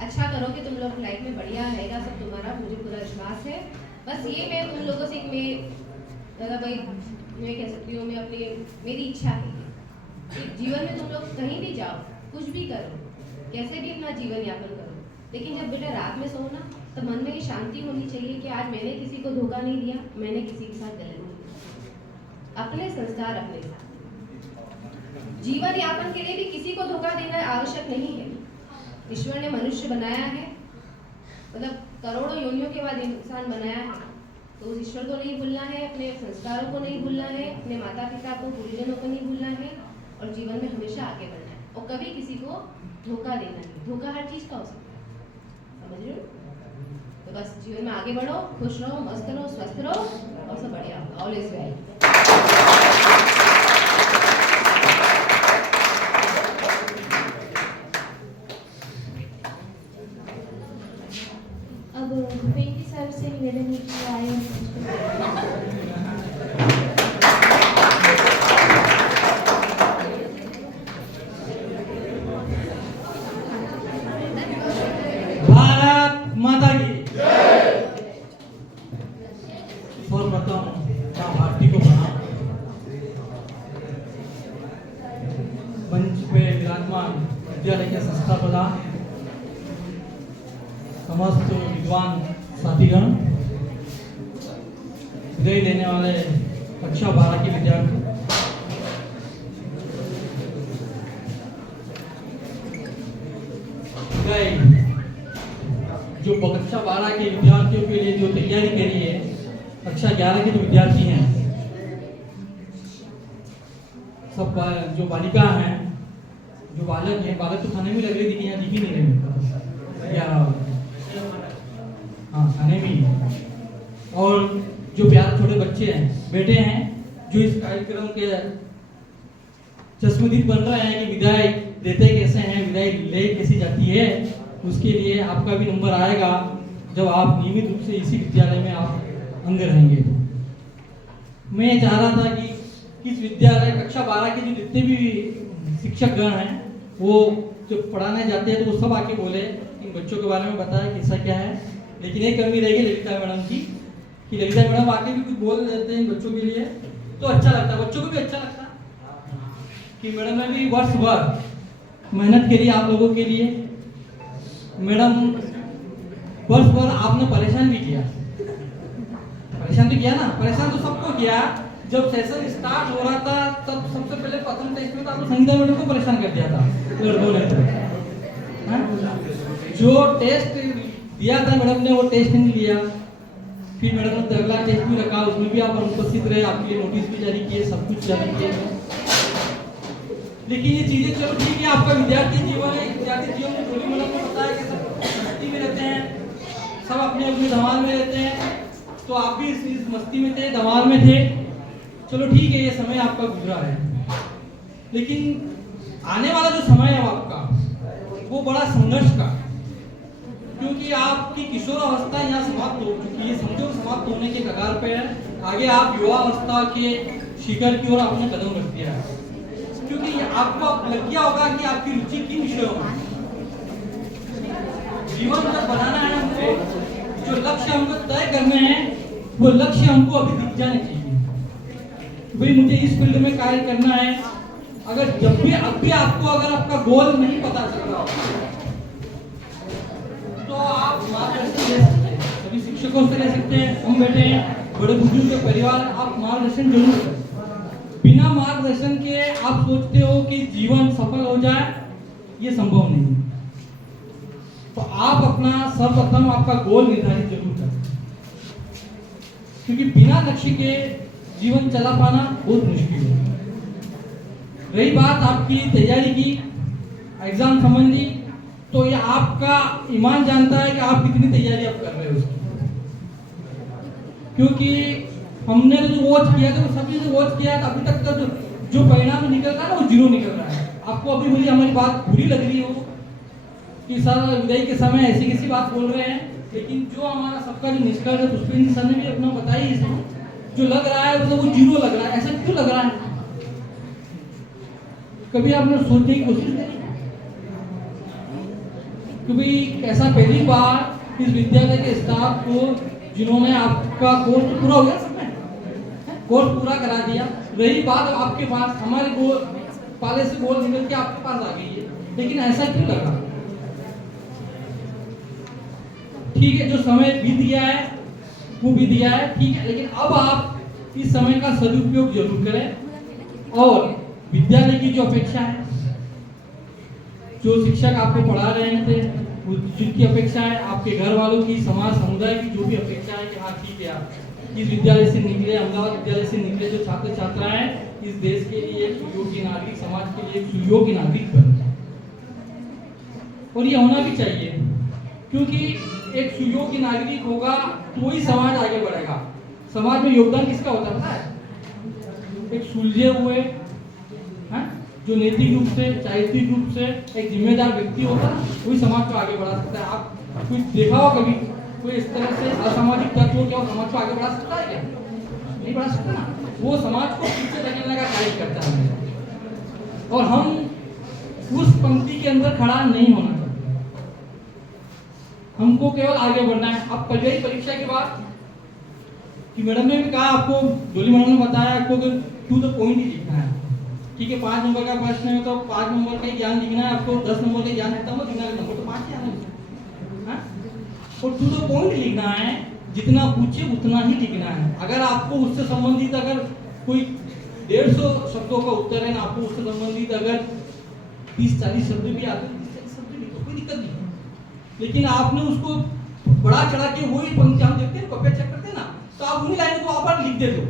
अच्छा करोगे तुम लोग, लाइफ में बढ़िया रहेगा सब तुम्हारा, मुझे पूरा विश्वास है। बस ये मैं तुम लोगों से मतलब भाई मैं कह सकती हूँ, मैं अपनी मेरी इच्छा है कि जीवन में तुम लोग कहीं भी जाओ, कुछ भी करो, कैसे भी अपना जीवन यापन करो, लेकिन जब बेटा रात में सो ना, तो मन में ये शांति होनी चाहिए कि आज मैंने किसी को धोखा नहीं दिया, मैंने किसी के साथ गलत नहीं किया, अपने संस्कार अपने साथ, जीवन यापन के लिए भी किसी को धोखा देना आवश्यक नहीं है। ईश्वर ने मनुष्य बनाया है, मतलब करोड़ों योनियों के बाद इंसान बनाया है, तो उस ईश्वर को नहीं भूलना है, अपने संस्कारों को नहीं भूलना है, अपने माता पिता को, गुरुजनों को नहीं भूलना है और जीवन में हमेशा आगे बढ़ना है और कभी किसी को धोखा देना नहीं। धोखा हर चीज का हो सकता है, समझ रहे हो? तो बस जीवन में आगे बढ़ो, खुश रहो, मस्त रहो, स्वस्थ रहो और सब बढ़िया होगा। All is well. अब भूपेंद्र सर से निवेदन है कि आए भारत माता की सर्वप्रथम भारती को प्रणाम। मंच पे विराजमान विद्यालय के संस्था प्रधान, समस्त विद्वान साथीगण, विदाई लेने वाले कक्षा 12 के विद्यार्थी, जो कक्षा 12 के विद्यार्थियों के लिए जो तैयारी करी है, कक्षा 11 के जो विद्यार्थी हैं, सब जो बालिका हैं, जो बालक हैं, बालक तो खाने में लग रही थी, यहाँ दिख ही नहीं रहे या हाँ खाने में, और जो प्यारे छोटे बच्चे हैं, बेटे हैं, जो इस कार्यक्रम के चश्मदीद बन रहे हैं कि विदाई देते कैसे हैं, विदाई ले कैसी जाती है, उसके लिए आपका भी नंबर आएगा जब आप नियमित रूप से इसी विद्यालय में आप अंग रहेंगे। तो मैं चाह रहा था कि इस विद्यालय कक्षा 12 के जो जितने भी शिक्षक गण हैं, वो जो पढ़ाने जाते हैं तो वो सब आके बोले इन बच्चों के बारे में बताया कैसा क्या है। लेकिन एक कमी रहेगी ललिता मैडम की, कि ललिता मैडम आके भी कुछ बोल देते हैं इन बच्चों के लिए, तो अच्छा लगता है, बच्चों को भी अच्छा लगता है कि मैडम ने भी वर्ष भर मेहनत करी आप लोगों के लिए। मैडम वर्ष भर आपने परेशान भी किया, परेशान भी किया ना, परेशान तो सबको किया। जब सेशन स्टार्ट हो रहा था तब सबसे पहले प्रथम टेस्ट में तो आपने संगीता मैडम को परेशान कर दिया था लड़कों ने। जो टेस्ट दिया था मैडम ने, वो टेस्ट नहीं लिया, फिर मैडम ने अगला टेस्ट भी रखा, उसमें भी आप अनुपस्थित रहे, आपके लिए नोटिस भी जारी किए, सब कुछ जारी किए। लेकिन ये चीजें चलो ठीक है, आपका विद्यार्थी जीवन है, विद्यार्थी जीवन में थोड़ी मैडम ने बताया कि सब मस्ती में रहते हैं, सब अपने अपने धमाल में रहते हैं, तो आप भी इस मस्ती में थे, धमाल में थे, चलो ठीक है, ये समय आपका गुजरा है। लेकिन आने वाला जो समय है आपका, वो बड़ा संघर्ष का, क्योंकि आपकी किशोर अवस्था यहाँ समाप्त हो चुकी है, समझो समाप्त होने के कगार पे है। आगे आप युवा अवस्था के शिखर की ओर आपने कदम रख दिया है, क्योंकि आपको अब लग गया होगा कि आपकी रुचि किन विषयों में। जीवन जब बनाना है हमको, जो लक्ष्य हमको तय करने हैं, वो लक्ष्य हमको अभी दिख जाने चाहिए। भाई मुझे इस फील्ड में कार्य करना है। अगर जब भी अब भी आपको अगर आपका गोल नहीं पता चल रहा तो आप मार्गदर्शन ले सकते हैं, सभी शिक्षकों से ले सकते हैं, हम बैठे हैं, बड़े बुजुर्ग के परिवार, आप मार्गदर्शन जरूर करें। बिना मार्गदर्शन के आप सोचते हो कि जीवन सफल हो जाए, ये संभव नहीं। तो आप अपना सर्वप्रथम आपका गोल निर्धारित जरूर करें, क्योंकि बिना लक्ष्य के जीवन चला पाना बहुत मुश्किल है। रही बात आपकी तैयारी की एग्जाम संबंधी, तो ये आपका ईमान जानता है कि आप कितनी तैयारी आप कर रहे हो उसकी, क्योंकि हमने तो जो वॉच किया था, सभी ने वॉच किया था, अभी तक का जो परिणाम निकल रहा है ना, वो 0 निकल रहा है। आपको अभी मुझे हमारी बात बुरी लग रही हो कि सर विदाई के समय ऐसी कैसी बात बोल रहे हैं, लेकिन जो हमारा सबका जो निष्कर्ष है, पुष्पेंद्र सर ने भी अपना बताई, जो लग रहा है मतलब वो 0 लग रहा है। ऐसा क्यों लग रहा है? कभी आपने सोचने की कोशिश करी कि भाई ऐसा पहली बार इस विद्यालय के स्टाफ को, जिन्होंने आपका कोर्स पूरा हो गया, सबने कोर्स पूरा करा दिया, रही बात आपके पास हमारे गोल पाले से गोल निकल के आपके पास आ गई है, लेकिन ऐसा क्यों लगा? ठीक है, जो समय बीत गया है वो बीत गया है, ठीक है, लेकिन अब आप इस समय का सदुपयोग जरूर करें और विद्यालय की जो अपेक्षा है, जो शिक्षक आपको पढ़ा रहे थे, जिनकी अपेक्षा है, आपके घर वालों की, समाज समुदाय की जो भी अपेक्षा है कि हाँ ठीक है यार, इस विद्यालय से निकले, अहमदाबाद विद्यालय से निकले जो छात्र छात्राएं इस देश के लिए एक सुयोग्य नागरिक, समाज के लिए एक सुयोग्य नागरिक बने। और ये होना भी चाहिए, क्योंकि एक सुयोग्य नागरिक होगा तो ही समाज आगे बढ़ेगा। समाज में योगदान किसका होता है? एक सुलझे हुए जो नैतिक रूप से, चारित्रिक रूप से एक जिम्मेदार व्यक्ति होता है, वही समाज को आगे बढ़ा सकता है। आप कोई देखा हो कभी कोई इस तरह से असामाजिक तत्व क्या समाज को आगे बढ़ा सकता है क्या? नहीं बढ़ा सकता ना। वो समाज को पीछे धकेलने का कार्य करता है और हम उस पंक्ति के अंदर खड़ा नहीं होना चाहिए। हमको केवल आगे बढ़ना है। अब पहली परीक्षा के बाद कि मैडम ने भी कहा, आपको डोली मैडम ने बताया आपको कि टू द पॉइंट ही लिखना है। ठीक है, 5 नंबर का प्रश्न है तो 5 नंबर का ज्ञान लिखना है आपको। 10 नंबर का ज्ञान खत्म हो, नंबर तो 5 ही आने हैं। और टू द पॉइंट लिखना है, जितना पूछे उतना ही लिखना है। अगर आपको उससे संबंधित अगर कोई 150 शब्दों का उत्तर है ना, आपको उससे संबंधित अगर 30-40 शब्द भी आते हैं, 30-40 शब्द लिखो, कोई दिक्कत नहीं। लेकिन आपने उसको बड़ा चढ़ा के वही पंक्ति हम देखते हैं, कॉपी चेक करते हैं ना, तो आप उन्हीं लाइनों को आप लिख देते हो।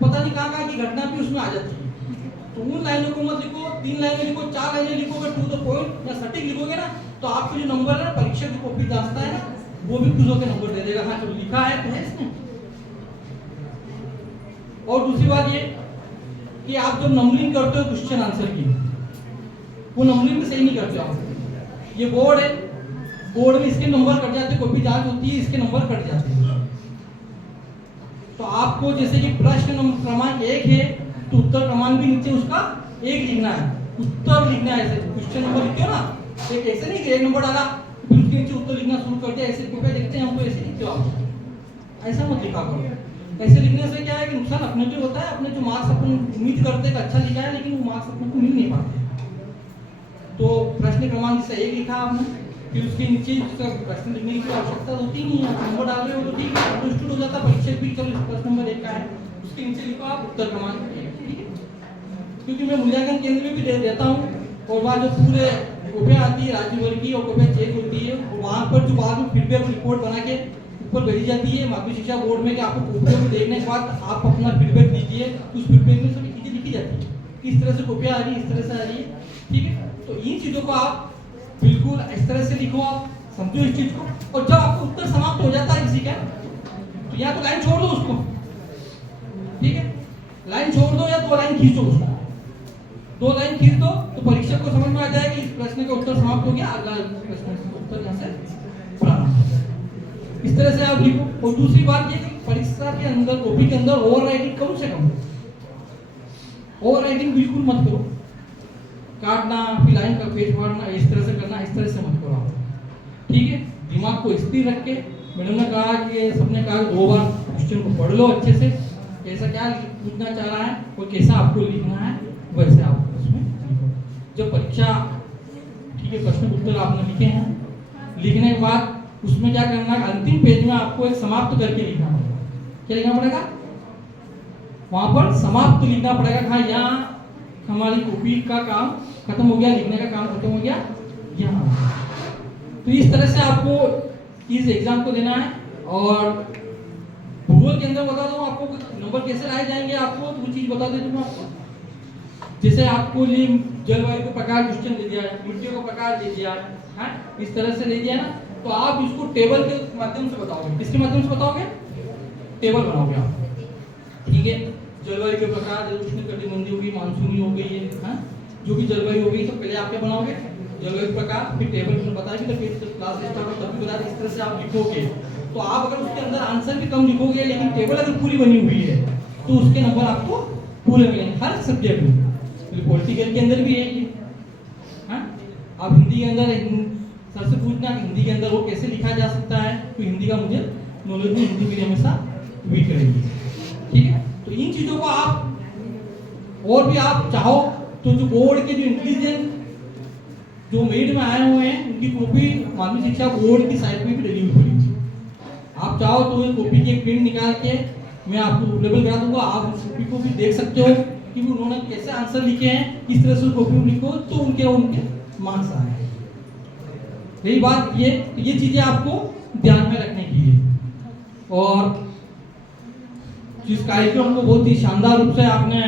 पता नहीं कहाँ की घटना भी उसमें आ जाती है। तो उन लाइनों को मत लिखो, 3 लाइनें लिखो, 4 लाइनें लिखोगे, टू द पॉइंट या सटीक लिखोगे ना, तो आपके जो नंबर है परीक्षा की कॉपी जांचता है ना, वो भी खुश होकर नंबर दे देगा। हाँ चलो लिखा है तो है इसमें। और दूसरी बात ये कि आप जब नंबरिंग करते हो क्वेश्चन आंसर की, वो नंबरिंग भी सही नहीं करते आप। ये बोर्ड है, बोर्ड में इसके नंबर कट जाते हैं, कॉपी जांच होती है, इसके नंबर कट जाते हैं। तो आपको जैसे कि प्रश्न नंबर क्रमांक 1 है तो उत्तर क्रमांक भी नीचे उसका 1 लिखना है, उत्तर लिखना है। ऐसे क्वेश्चन नंबर लिखते हो ना, एक ऐसे नहीं कि 1 नंबर डाला फिर उसके नीचे उत्तर लिखना शुरू कर दिया। ऐसे कृपया देखते हैं, हमको ऐसे लिखते हो आप, ऐसा मत लिखा करो। ऐसे लिखने से क्या है कि नुकसान अपने को होता है। अपने जो मार्क्स अपन उम्मीद करते हैं अच्छा लिखा है, लेकिन वो मार्क्स अपने को मिल नहीं पाते। तो प्रश्न क्रमांक से 1 लिखा आपने, फिर उसके नीचे उसका प्रश्न लिखने की आवश्यकता होती नहीं है। आप नंबर डाल रहे हो तो ठीक है, अंडरस्टूड हो जाता। परीक्षा भी चलो प्रश्न नंबर 1 का है, उसके नीचे लिखो आप उत्तर क्रमांक 1, ठीक है। क्योंकि मैं मूल्यांकन केंद्र में भी देता हूँ, और वहाँ जो पूरे कॉपियाँ आती है राज्य भर की, और कॉपियाँ चेक होती है, वहाँ पर जो बाद में फीडबैक रिपोर्ट बना के ऊपर भेजी जाती है माध्यमिक शिक्षा बोर्ड में कि आपको कॉपियों को देखने के बाद आप अपना फीडबैक दीजिए। उस फीडबैक में सभी चीज़ें लिखी जाती है, किस तरह से कॉपियाँ आ रही है, इस तरह से आ रही है, ठीक है। तो इन चीज़ों को आप बिल्कुल इस तरह से लिखो, आप समझो इस चीज़ को। और जब आपको उत्तर समाप्त हो जाता है किसी का, तो या तो लाइन छोड़ दो उसको, ठीक है, लाइन छोड़ दो या 2 लाइन खींचो उसको। 2 लाइन खींच दो तो परीक्षक को समझ में आ जाएगा कि इस प्रश्न का उत्तर समाप्त हो गया, अगला प्रश्न का उत्तर यहाँ से प्रारंभ। इस तरह से आप लिखो। और दूसरी बात ये कि परीक्षा के अंदर, कॉपी के अंदर ओवर राइटिंग कम से कम, ओवर राइटिंग बिल्कुल मत करो। काटना, फिर लाइन का पेज फाड़ना, इस तरह से करना, इस तरह से मत करो आप, ठीक है। दिमाग को स्थिर रख के, मैडम ने कहा कि सबने कहा 2 बार क्वेश्चन को पढ़ लो अच्छे से, कैसा क्या पूछना चाह रहा है और कैसा आपको लिखना है, वैसे आप उसमें लिखो। जब परीक्षा, ठीक है, प्रश्न उत्तर आपने लिखे हैं, लिखने के बाद उसमें क्या करना है, अंतिम पेज में आपको एक समाप्त करके लिखना पड़ेगा। क्या लिखना पड़ेगा? वहां पर समाप्त लिखना पड़ेगा। हाँ, यहाँ हमारी कॉपी का काम खत्म हो गया, लिखने का काम खत्म हो गया यहाँ। तो इस तरह से आपको इस एग्जाम को देना है। और भूगोल के अंदर बता दूं आपको नंबर कैसे लाए जाएंगे, आपको वो चीज बता देता हूँ आपको। जैसे आपको लिए जलवायु के प्रकार क्वेश्चन दे दिया है, मिट्टियों का प्रकार दे दिया है, इस तरह से दे दिया ना, तो आप इसको टेबल के माध्यम से बताओगे। किसके माध्यम से बताओगे? टेबल बनाओगे आप, ठीक है। जलवायु के प्रकार, उष्णकटिबंधीय हो गई, मानसूनी हो गई है, जो भी जलवायु हो गई, तो पहले आप क्या बनाओगे? जलवायु प्रकार, फिर टेबल में बताएंगे, तो फिर क्लास स्टार्ट हो तब भी बता, इस तरह से आप लिखोगे। तो आप अगर उसके अंदर आंसर भी कम लिखोगे, लेकिन टेबल अगर पूरी बनी हुई है, तो उसके नंबर आपको पूरे मिलेंगे हर सब्जेक्ट में। पॉलिटिकल के अंदर भी है ये, आप हिंदी के अंदर सर से पूछना हिंदी के अंदर वो कैसे लिखा जा सकता है, तो हिंदी का मुझे नॉलेज में, हिंदी मेरी हमेशा वीक रहेगी, ठीक है। तो इन चीजों को आप और भी आप चाहो तो जो बोर्ड के जो इंटेलिजेंट जो मेड में आए हुए हैं, उनकी कॉपी माध्यमिक शिक्षा बोर्ड की साइट में भी डली हुई पड़ी। आप चाहो तो कॉपी की एक प्रिंट निकाल के मैं आपको अवेलेबल करा दूंगा, आप उस कॉपी को भी देख सकते हो। कि उन्होंने कैसे आंसर लिखे हैं, किस तरह से कॉपी में लिखो तो उनके मार्क्स आए हैं। यही बात ये चीजें आपको ध्यान में रखने की है। और जिस कार्यक्रम को बहुत ही शानदार रूप से आपने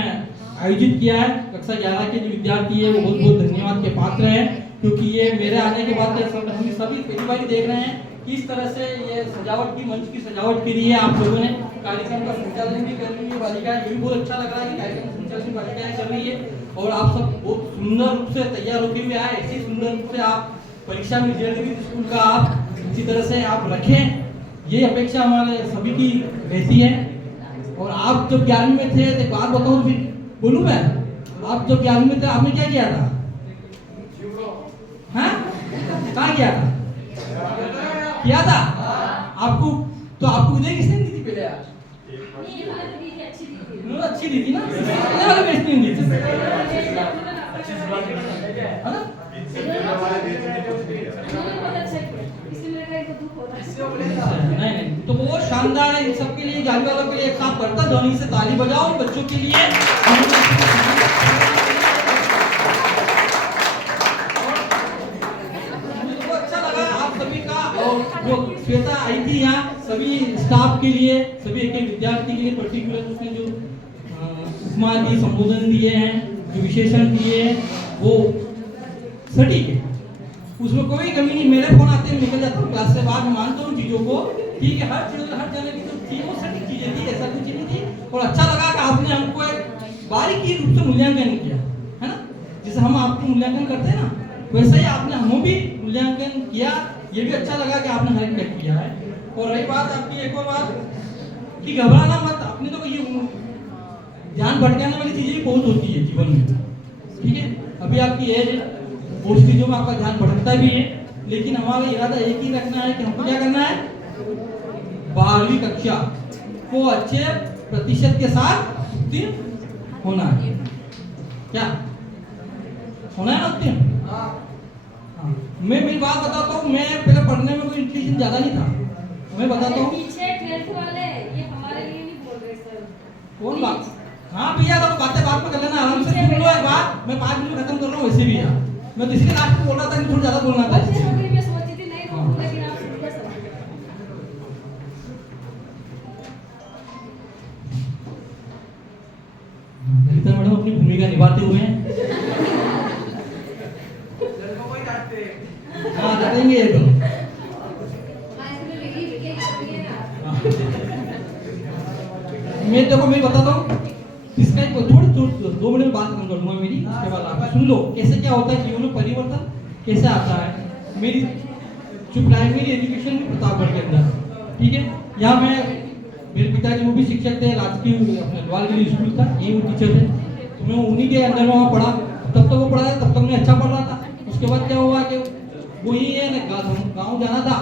आयोजित किया है, कक्षा 11 के जो विद्यार्थी है वो बहुत बहुत धन्यवाद के पात्र हैं, क्योंकि ये मेरे आने के बाद हम सभी पहली बार देख रहे हैं किस तरह से ये सजावट की, मंच की सजावट के लिए आप लोगों ने कार्यक्रम का संचालन भी कर रही है बालिका। ये भी बहुत अच्छा लग रहा है कि कार्यक्रम संचालन बालिकाएं कर रही है और आप सब बहुत सुंदर रूप से तैयार होते हुए आए। ऐसी सुंदर रूप से आप परीक्षा में रिजल्ट भी स्कूल का आप इसी तरह से आप रखें, ये अपेक्षा हमारे सभी की रहती है। और आप जब 11वीं में थे, एक बात बताऊं फिर बोलूं मैं, आप जब 11वीं में थे आपने क्या किया था? हाँ, कहाँ किया था? आपको तो आपको इधर किसने दी थी पहले? आज अच्छी दी थी ना, नहीं, तो वो शानदार है। इन सबके लिए, जाने वालों के लिए एक साथ बढ़ता ध्वनि से ताली बजाओ बच्चों के लिए। मुझे अच्छा लगा आप सभी का, और जो श्वेता आई थी यहाँ सभी स्टाफ के लिए, सभी एक विद्यार्थी के लिए पर्टिकुलर उसने जो उपमा दी, संबोधन दिए हैं, जो विशेषण दिए हैं वो सटीक है, उसमें कोई कमी नहीं। मेरे फोन आते हैं, निकल जाता हूँ क्लास से बाहर, मानता हूँ चीजों को, ठीक है, हर जगह की जो थी वो सटीक चीजें थी, ऐसा कुछ नहीं थी। और अच्छा लगा कि आपने हमको एक बारीकी रूप से मूल्यांकन किया, है ना, जैसे हम आपको मूल्यांकन करते हैं ना, वैसे ही आपने हमें भी मूल्यांकन किया। ये भी अच्छा लगा कि आपने हेल्प किया है। और रही बात आपकी एक और बात कि घबराना मत, अपने तो ये ध्यान भटकाने वाली चीजें बहुत होती है जीवन में, ठीक है। अभी आपकी एज है, उस चीजों में आपका ध्यान भटकता भी है, लेकिन हमारा इरादा एक ही रखना है कि हमको क्या करना है, 12वीं कक्षा को अच्छे प्रतिशत के साथ उत्तीर्ण होना है। क्या होना है ना उत्तीर्ण? हाँ। मैं मेरी बात बताता हूँ, मैं पहले पढ़ने में कोई इंटेलिजेंस ज्यादा नहीं था, मैं बताता हूँ। पीछे 12th वाले ये हमारे लिए नहीं बोल रहे सर। कौन बात? हाँ भैया, तो बातें बात में कर लेना, आराम से सुन लो एक बात, मैं 5 मिनट में खत्म कर रहा हूँ वैसे भी यार। मैं तो इसलिए लास्ट में बोल रहा था कि थोड़ा ज्यादा बोलना था। मैं सोची थी नहीं बोलूं, लेकिन आप सुन लिया सब। ललिता मैडम अपनी भूमिका निभाते हुए हैं। हाँ, डालेंगे ये तो। मैं देखो मैं बताता हूँ, इसका एक थोड़ी 2 मिनट में बात खत्म कर दूंगा मेरी, उसके बाद आप सुन लो कैसे क्या होता है जीवन में परिवर्तन कैसे आता है। मेरी जो प्राइमरी एजुकेशन में प्रतापगढ़ के अंदर, ठीक है, यहाँ मैं, मेरे पिताजी वो भी शिक्षक थे, राजकीय अपने ग्वालगिरी स्कूल था, ये वो टीचर थे, तो मैं उन्हीं के अंदर में वहाँ पढ़ा। तब तक वो पढ़ा, तब तक मैं अच्छा पढ़ रहा था। उसके बाद क्या हुआ कि वही है ना, गाँव जाना था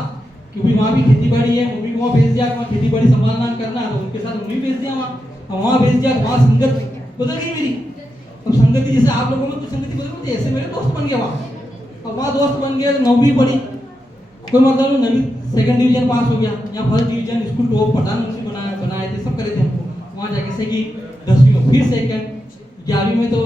क्योंकि वहाँ भी खेती बाड़ी है, मम्मी को वहाँ भेज दिया, वहाँ खेती बाड़ी संभालना करना है, तो उनके साथ उन्हें भेज दिया वहाँ भेज दिया। वहाँ संगत बदल गई मेरी। अब संगति जैसे आप लोगों में तो संगति बदल गई, ऐसे मेरे दोस्त बन गए वहाँ। अब वहाँ दोस्त बन गए, 9वीं पढ़ी, कोई मतलब नहीं, 9वीं 2nd डिवीजन पास हो गया, यहाँ 1st डिवीजन स्कूल टॉप प्रधानमंत्री बनाए थे, सब करे थे हमको। वहाँ जाके से कि 10वीं में फिर 2nd, 11वीं में तो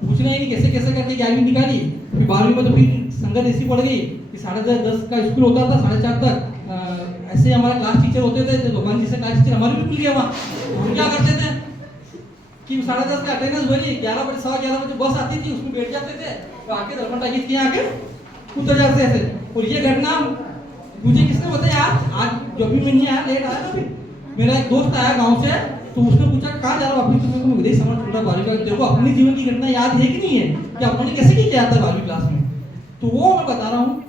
पूछना ही नहीं कैसे कैसे करके 11वीं निकाली। फिर 12वीं में तो फिर संगत ऐसी पड़ गई कि 10:30 का स्कूल होता था, 4:30 तक ऐसे हमारे क्लास टीचर होते थे, तो भगवान जी से क्लास टीचर हमारे भी खुल गया वहाँ। हम क्या करते थे कि 10:30 का अटेंडेंस भरी, 11 बजे 11:15 बजे बस आती थी, उसमें बैठ जाते थे, तो आके दर्पण टाइप के आके उतर जाते थे। और ये घटना मुझे किसने बताया? आज जब भी मैं नहीं आया, लेट आया ना, फिर मेरा एक दोस्त आया गाँव से, तो उसने पूछा कहाँ जा रहा हो? अभी तो विदेश समझ पूरा 12वीं का, देखो अपने जीवन की घटना याद है कि नहीं है कि अपने कैसे किया था 12वीं क्लास में, तो वो मैं बता रहा हूँ।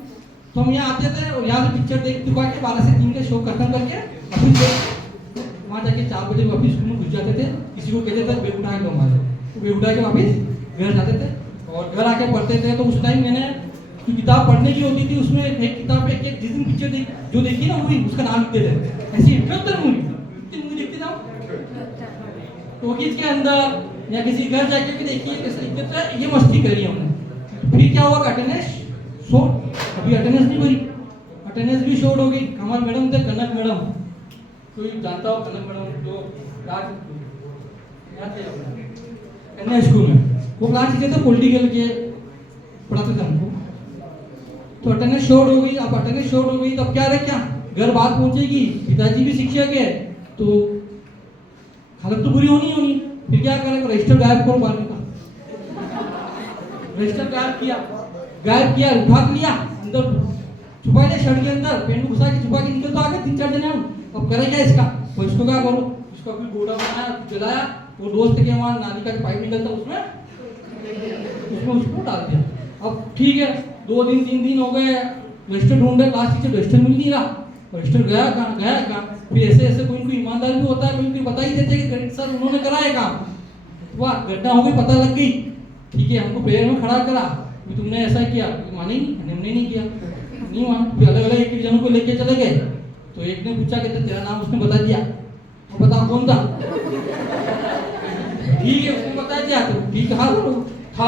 तो हम यहाँ आते थे और यहाँ से पिक्चर देख चुका के 12 से 3 का शो खत्म करके वहाँ जाके 4 बजे वापिस स्कूल में घुस जाते थे। किसी को कहते थे बेग उठा के हमारे, तो बेग उठा के वापिस घर जाते थे और घर आके पढ़ते थे। तो उस टाइम मैंने जो किताब पढ़ने की होती थी उसमें एक किताब पे एक जिस दिन पिक्चर जो देखी ना मूवी, उसका नाम लिखते थे, ऐसी 78 मूवी देखते थे। तो के अंदर या किसी घर जाके भी देखिए कैसे लिखते थे, ये मस्ती करी हमने। फिर क्या हुआ, अटेंडेंस शो, अभी अटेंडेंस नहीं भरी, अटेंडेंस भी शोर्ट हो गई। हमारे मैडम थे कनक मैडम, कोई जानता हो कनक मैडम, जो कन्या स्कूल में। वो क्लास टीचर थे पॉलिटिकल के, पढ़ाते थे हमको। तो अटेंडेंस शॉर्ट हो गई। अब अटेंडेंस शॉर्ट हो गई तो अब क्या रहे, क्या घर बात पहुंचेगी, पिताजी भी शिक्षक है तो हालत तो बुरी होनी होनी। फिर क्या करें, रजिस्टर गायब करो बारहवीं का। रजिस्टर गायब किया, उठा लिया, अंदर छुपा लिया शर्ट के अंदर, पेन में घुसा के छुपा के निकल तो आ गए 3-4 जने हम। अब करें क्या इसका, तो इसको क्या करो, इसको अपनी गोड़ा बनाया, जलाया, वो दोस्त के वहाँ नाली का पाइप निकलता उसमें उसको डाल दिया। अब ठीक है, 2 दिन 3 दिन हो गए, रजिस्टर ढूंढ रहे, क्लास टीचर रजिस्टर मिल नहीं रहा, रजिस्टर गया कहाँ। फिर ऐसे कोई ईमानदार भी होता है, कोई बता ही देते कि सर उन्होंने करा है काम, वाह घटना हो गई, पता लग गई, ठीक है, हमको प्रेयर में खड़ा करा, तुमने ऐसा किया, माने नहीं, हमने नहीं किया, नहीं माना। फिर अलग अलग एक जनों को लेके चले गए, तो एक ने पूछा कहते तेरा नाम, उसने बता दिया, तो बताओ कौन था, ठीक है उसने बता दिया, तो ठीक था,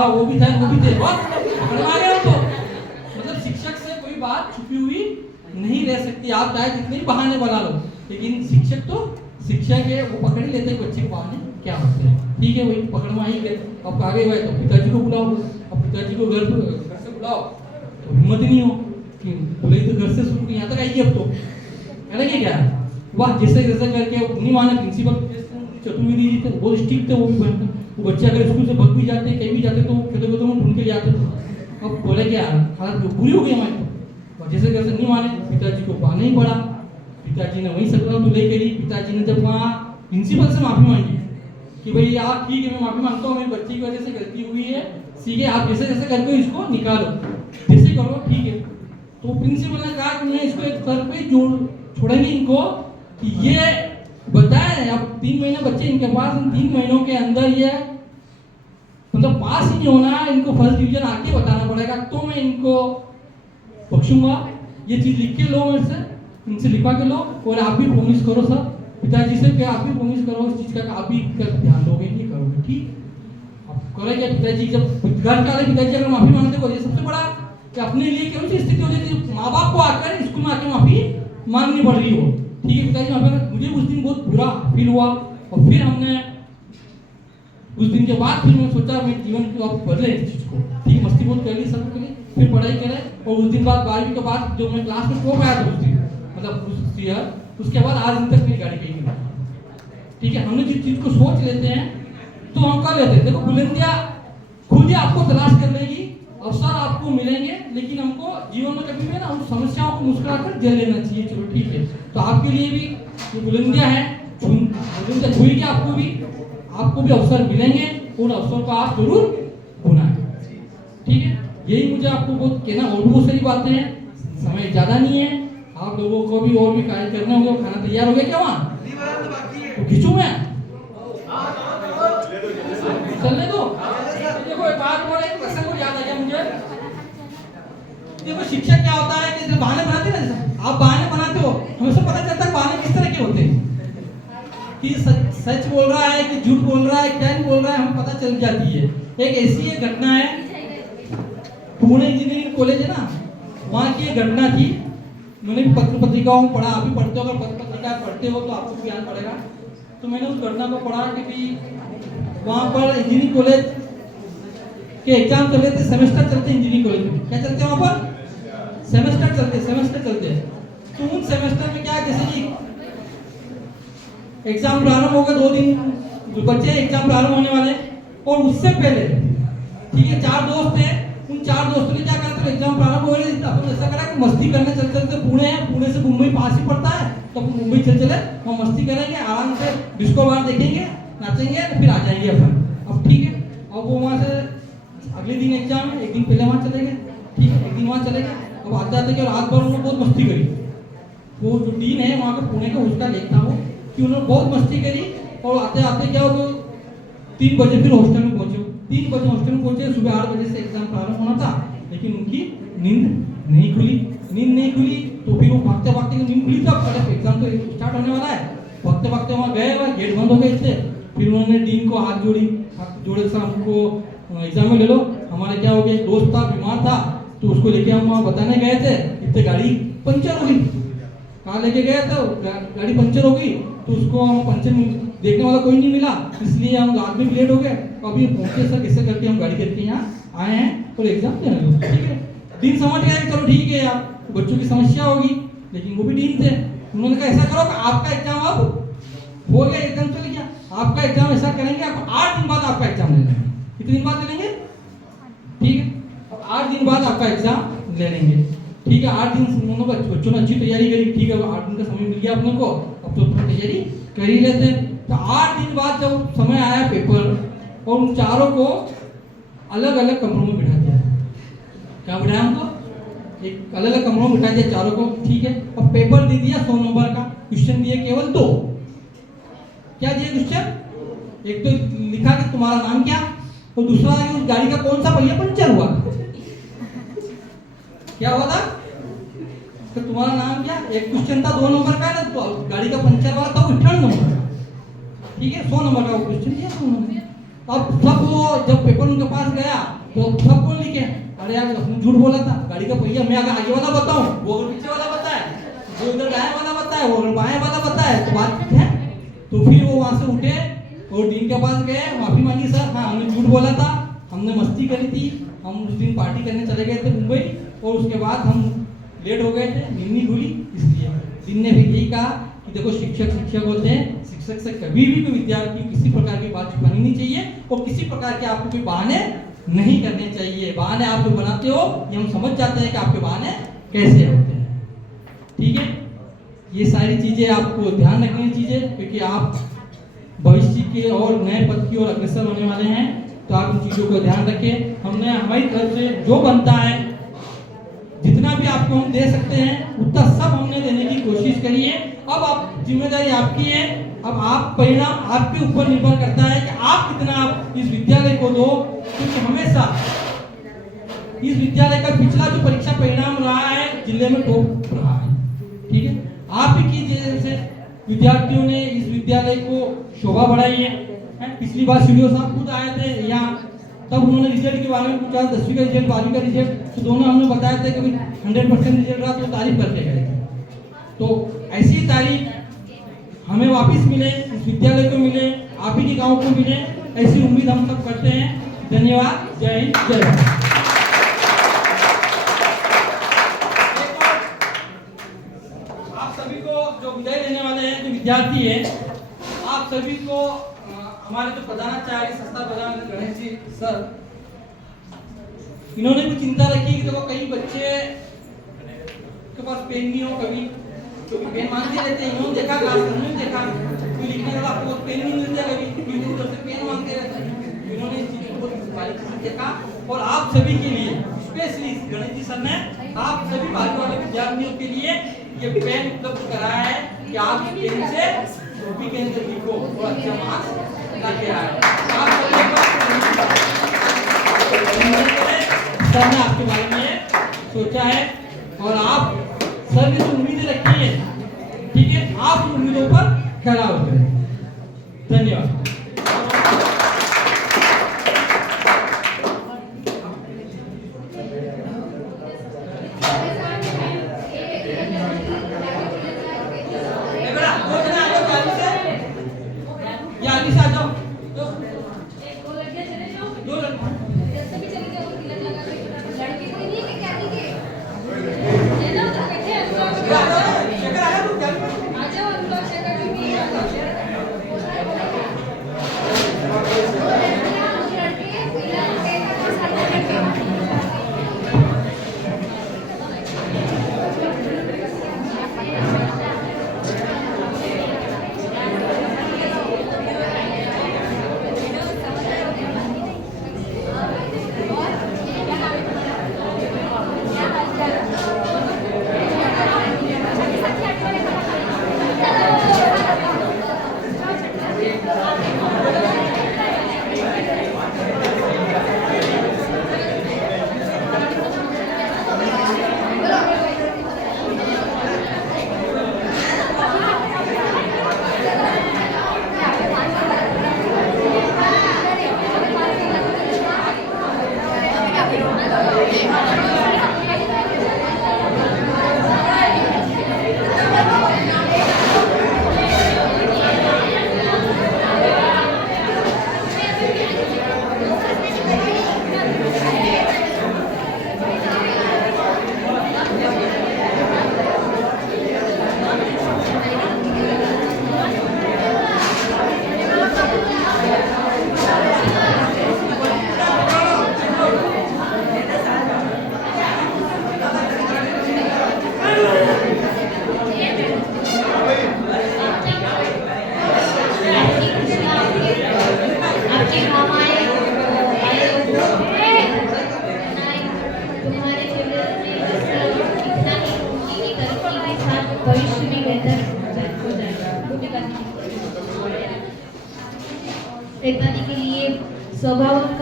वो भी था, वो भी थे, आ गए तो। मतलब शिक्षक से कोई बात छुपी हुई नहीं रह सकती, आप चाहे जितने बहाने बना लो, लेकिन शिक्षक तो शिक्षक है, वो पकड़ ही लेते हैं बच्चे के बहाने क्या होते हैं, ठीक है, वही पकड़ में ही गए। अब आगे गए तो पिताजी को बुलाओ, अब पिताजी को घर से बुलाओ तो हिम्मत नहीं हो कि बोले तो घर से शुरू यहाँ तक आइए, अब तो करेंगे क्या, वाह जैसे जैसे करके नहीं माने। प्रिंसिपल चतुर्वेदी जी थे, बहुत स्ट्रिक्ट थे, वो भी भयंकर, वो बच्चे अगर स्कूल से भग भी जाते, कहीं भी जाते तो खेतों खेतों में ढूंढ के ले आते थे। अब बोले क्या हालत बुरी हो गई हमारी, तो जैसे कैसे नहीं माने, पिताजी को बहाना ही पड़ा, पिताजी ने वही सकला तो ले करी। पिताजी ने जब वहाँ प्रिंसिपल से माफी मांगी कि भाई आप ठीक है, मैं माफी मांगता हूँ, मेरी बच्ची की वजह से गलती हुई है, सीधे आप जैसे जैसे करके इसको निकालो, जैसे करो ठीक है। तो प्रिंसिपल ने कहा कि मैं इसको एक सर पे छोड़ेंगे इनको कि ये बताए, अब 3 महीने बच्चे इनके पास, 3 महीनों के अंदर ये मतलब पास ही नहीं होना, इनको फर्स्ट डिवीजन आके बताना पड़ेगा, तो मैं इनको बख्शूंगा। ये चीज लिख के लो, मेरे से इनसे लिखवा के लो, और आप भी प्रॉमिस करो सर पिताजी से कि आप भी प्रॉमिस करो इस चीज का, आप भी ध्यान दोगे, ये करोगे, ठीक। अब करेंगे पिताजी, जब घर का पिताजी अगर माफी मांगते हो, ये सबसे बड़ा कि अपने लिए कौन सी स्थिति हो जाती है, माँ बाप को आकर स्कूल में आके माफी मांगनी पड़ रही हो, ठीक है। पिताजी माफी, मुझे उस दिन बहुत बुरा फील हुआ, और फिर हमने उस दिन के बाद फिर मैं सोचा मैं जीवन को अब बदले इस चीज को, ठीक, मस्ती बहुत कर ली सब के लिए, फिर पढ़ाई करे, और उस दिन बाद 12वीं के बाद जो मैं क्लास में टॉप आया था उस दिन, मतलब उस ईयर, उसके बाद आज दिन तक मेरी गाड़ी कहीं नहीं, ठीक है। हमने जिस चीज को सोच लेते हैं तो हम कर लेते हैं। देखो बुलंदियां खुद ही आपको तलाश कर लेगी, अवसर आपको मिलेंगे, लेकिन हमको जीवन में कभी भी ना उन समस्याओं को मुस्कुराकर झेल लेना चाहिए, चलो ठीक है। तो आपके लिए भी जो बुलंदियां हैं, बुलंदियां छुएगी आपको भी अवसर मिलेंगे, उन अवसर को आप जरूर बुनाएं, ठीक है। यही मुझे आपको बहुत कहना, और बहुत सारी बातें हैं, समय ज्यादा नहीं है, आप लोगों को भी और भी कार्य करने होंगे। खाना तैयार हो गया क्या वहाँ, तो खींचू मैं, चलने दो। देखो एक बात और एक प्रसंग को याद आ गया मुझे, देखो शिक्षक क्या होता है कि बहाने बनाते हैं ना, आप बहाने बनाते हो, हमें सब पता चलता है बहाने किस तरह के होते हैं, कि सच बोल रहा है कि झूठ बोल रहा है, क्या नहीं बोल रहा है, हमें पता चल जाती है। एक ऐसी एक घटना है, पुणे इंजीनियरिंग कॉलेज है ना, वहाँ की एक घटना थी। मैंने भी पत्र पत्रिकाओं में पढ़ा, आप भी पढ़ते हो, अगर पत्र पत्रिका पढ़ते हो तो आपको भी याद पड़ेगा। तो मैंने उस घटना को पढ़ा कि भी वहाँ पर इंजीनियरिंग कॉलेज के एग्जाम चल रहे थे, सेमेस्टर चलते इंजीनियरिंग कॉलेज में, क्या चलते हैं वहाँ पर, सेमेस्टर चलते हैं। तो उन सेमेस्टर में क्या, जैसे कि एग्जाम प्रारंभ होगा, 2 दिन बच्चे एग्जाम प्रारंभ होने वाले, और उससे पहले ठीक है 4 दोस्त हैं, उन 4 दोस्तों ने क्या करते, एग्जाम प्रारंभ हो रहे थे, अपन ऐसा करा कि मस्ती करने चलते पुणे है, पुणे से मुंबई पास ही पड़ता है, तो अपन मुंबई चले वहाँ मस्ती करेंगे, आराम से डिस्को बार देखेंगे, नाचेंगे, फिर आ जाएंगे अपन। अब ठीक है, अब वो वहाँ से अगले दिन एग्जाम है, एक दिन पहले वहाँ चले गए, ठीक है, एक दिन वहाँ चले गए। अब आते आते कि रात भर उन्होंने बहुत मस्ती करी, वो जो डीन है वहाँ का पुणे का, उसका लेखता वो कि उन्होंने बहुत मस्ती करी, और आते आते क्या हो, 3 बजे फिर हॉस्टल में पहुंचे। 3 बजे हॉस्टल में पहुंचे, सुबह 8 बजे से एग्जाम प्रारंभ होना था, लेकिन उनकी नींद नहीं खुली, तो फिर वो भागते नींद खुली, तब एग्जाम तो स्टार्ट होने वाला है, भागते वहाँ गए, वहाँ गेट बंद हो गए थे। फिर उन्होंने डीन को हाथ जोड़े सर हमको एग्जाम में ले लो। हमारे क्या हो गया, दोस्त था बीमार था, तो उसको लेके हम वहाँ बताने गए थे, इतने गाड़ी पंचर हो गई, कहाँ लेके गए थे, गाड़ी पंचर हो गई, तो उसको हम पंचर देखने वाला कोई नहीं मिला, इसलिए हम रात में लेट हो गए। अभी पहुंचे सर कैसे करके हम गाड़ी करके यहाँ आए हैं और एग्जाम देने लो, ठीक है। डीन समझ गया कि चलो ठीक है यार बच्चों की समस्या होगी, लेकिन वो भी डीन थे। उन्होंने कहा ऐसा करो कि आपका एग्जाम अब हो गया, एग्जाम चल गया, आपका एग्जाम ऐसा करेंगे आप 8 दिन बाद आपका एग्जाम ले लेंगे। कितने दिन बाद ले लेंगे? ठीक है, अब 8 दिन बाद आपका एग्जाम ले लेंगे, ठीक है। 8 दिन उन्होंने बच्चों ने अच्छी तैयारी करी, ठीक है। 8 दिन का समय मिल गया अपने को, अब तो अपनी तैयारी कर ही लेते। तो 8 दिन बाद जब समय आया पेपर, और उन चारों को अलग अलग कमरों में बिठा दिया। क्या बिठाया हमको? एक अलग अलग कमरों में बिठा दिया चारों को, ठीक है। और पेपर दे दिया 100 नंबर का, क्वेश्चन दिए केवल 2। क्या दिए क्वेश्चन? एक तो लिखा कि तुम्हारा नाम क्या, और दूसरा कि उस गाड़ी का कौन सा पहिया पंचर हुआ। क्या हुआ था? तो तुम्हारा नाम क्या? एक क्वेश्चन था 2 नंबर का ना, तो गाड़ी का पंचर वाला था 58 नंबर का, ठीक है। 100 नंबर का क्वेश्चन दिया उन्होंने। अब सब वो जब पेपर उनके पास गया तो सब कौन लिखे, अरे यार झूठ बोला था, गाड़ी का पहिया मैं अगर आगे वाला बताऊं, वो अगर पीछे वाला बताए, जो इधर दाएं वाला बताए, वो अगर बाएं वाला बताए, तो बात है। तो फिर वो वहां से उठे और डीन के पास गए, माफी मांगी, सर हाँ हमने झूठ बोला था, हमने मस्ती करी थी, हम उस दिन पार्टी करने चले गए थे मुंबई, और उसके बाद हम लेट हो गए थे, नींद नहीं खुली, इसलिए दिन ने भी यही कहा कि देखो शिक्षक होते हैं, शिक्षक से कभी भी कोई विद्यार्थी किसी प्रकार की बात छुपानी नहीं चाहिए, और किसी प्रकार के आपको कोई बहाने नहीं करने चाहिए। बहाने आप जो बनाते हो ये हम समझ जाते हैं कि आपके बहाने कैसे होते हैं, ठीक है। ये सारी चीजें आपको ध्यान रखनी चाहिए, क्योंकि आप भविष्य के और नए पद की ओर अग्रसर होने वाले हैं, तो आप इन चीजों को ध्यान रखें। हमने हमारी तरफ से जो बनता है, जितना भी आपको हम दे सकते हैं उतना सब हमने देने की कोशिश करी है। अब आप जिम्मेदारी आपकी है, अब आप परिणाम आपके ऊपर निर्भर करता है कि आप कितना आप इस विद्यालय को दो, क्योंकि हमेशा इस विद्यालय का पिछला जो परीक्षा परिणाम रहा है जिले में टॉप रहा है, ठीक है। आप ही की वजह से विद्यार्थियों ने इस विद्यालय को शोभा बढ़ाई है। पिछली बार सीडीओ साहब खुद आए थे यहाँ, तब उन्होंने रिजल्ट के बारे में पूछा, 10वीं का रिजल्ट 12वीं का रिजल्ट, तो दोनों हमने बताया था कि 100% रिजल्ट रहा, तो तारीफ करके गए थे। तो ऐसी तारीफ हमें वापस मिले, इस विद्यालय को मिले, आप ही के गांव को मिले, ऐसी उम्मीद हम सब करते हैं। धन्यवाद, जय हिंद, जय भारत। आप सभी को जो विदाई देने वाले हैं, जो विद्यार्थी है, आप सभी को हमारे जो प्रधानाचार्य संस्था प्रधान गणेश जी सर, इन्होंने भी चिंता रखी कि देखो कई बच्चे के पास पेन नहीं हो, कभी पेन मांगते रहते हैं। इन्होंने देखा, क्लासरूम में देखा, कोई लिखने वाला आपको पेन नहीं मिलता, कभी उधर से पेन मांगते रहते हैं। इन्होंने इस चीज को बारीकी से देखा, और आप सभी के लिए स्पेशली गणेश जी सर ने आप सभी भाग्य वाले विद्यार्थियों के लिए ये पेन उपलब्ध कराया है कि आप इस पेन से कॉपी के अंदर लिखो और अच्छा मार्क्स लेके आए। सर ने आपके बारे में सोचा है, और आप सर ने जो उम्मीदें रखी है, ठीक है, आप उन उम्मीदों पर खरा उतरे। धन्यवाद।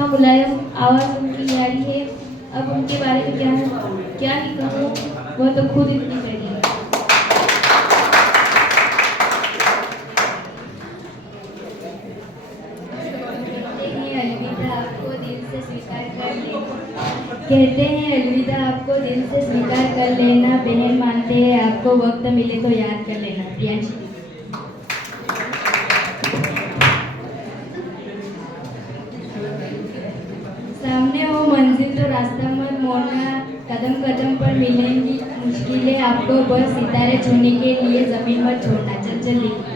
नरमा मुलायम आवाज़ उनकी न्यारी है। अब उनके बारे में क्या ही कहूँ, वह तो खुद इतनी प्यारी है। कहते हैं अलविदा आपको दिल से स्वीकार कर लेना, बहन मानते हैं आपको, वक्त मिले तो याद कर लेना। प्रियांशी। सामने हो मंजिल तो रास्ता मत मोड़ना, कदम कदम पर मिलेंगी मुश्किलें आपको, बस सितारे छूने के लिए जमीन मत छोड़ना। चल चल लिख।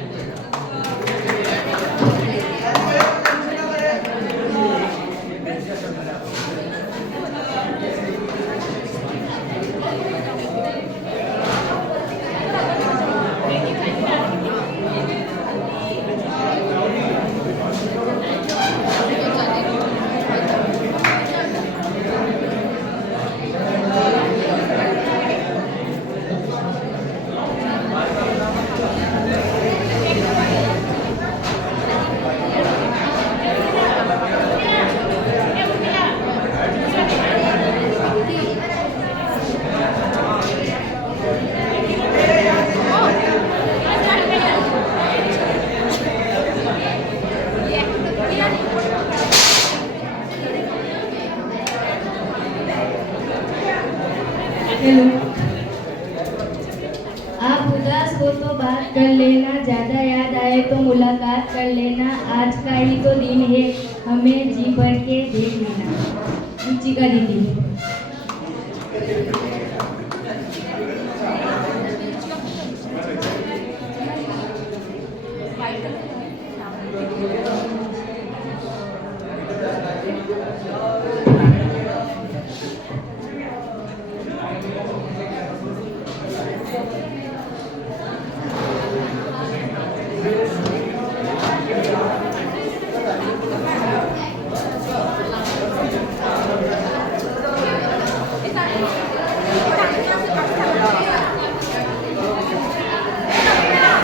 आप उदास हो तो बात कर लेना, ज्यादा याद आए तो मुलाकात कर लेना, आज का ही तो दिन है हमें जी भर के देख लेना। रुचिका दीदी। White colour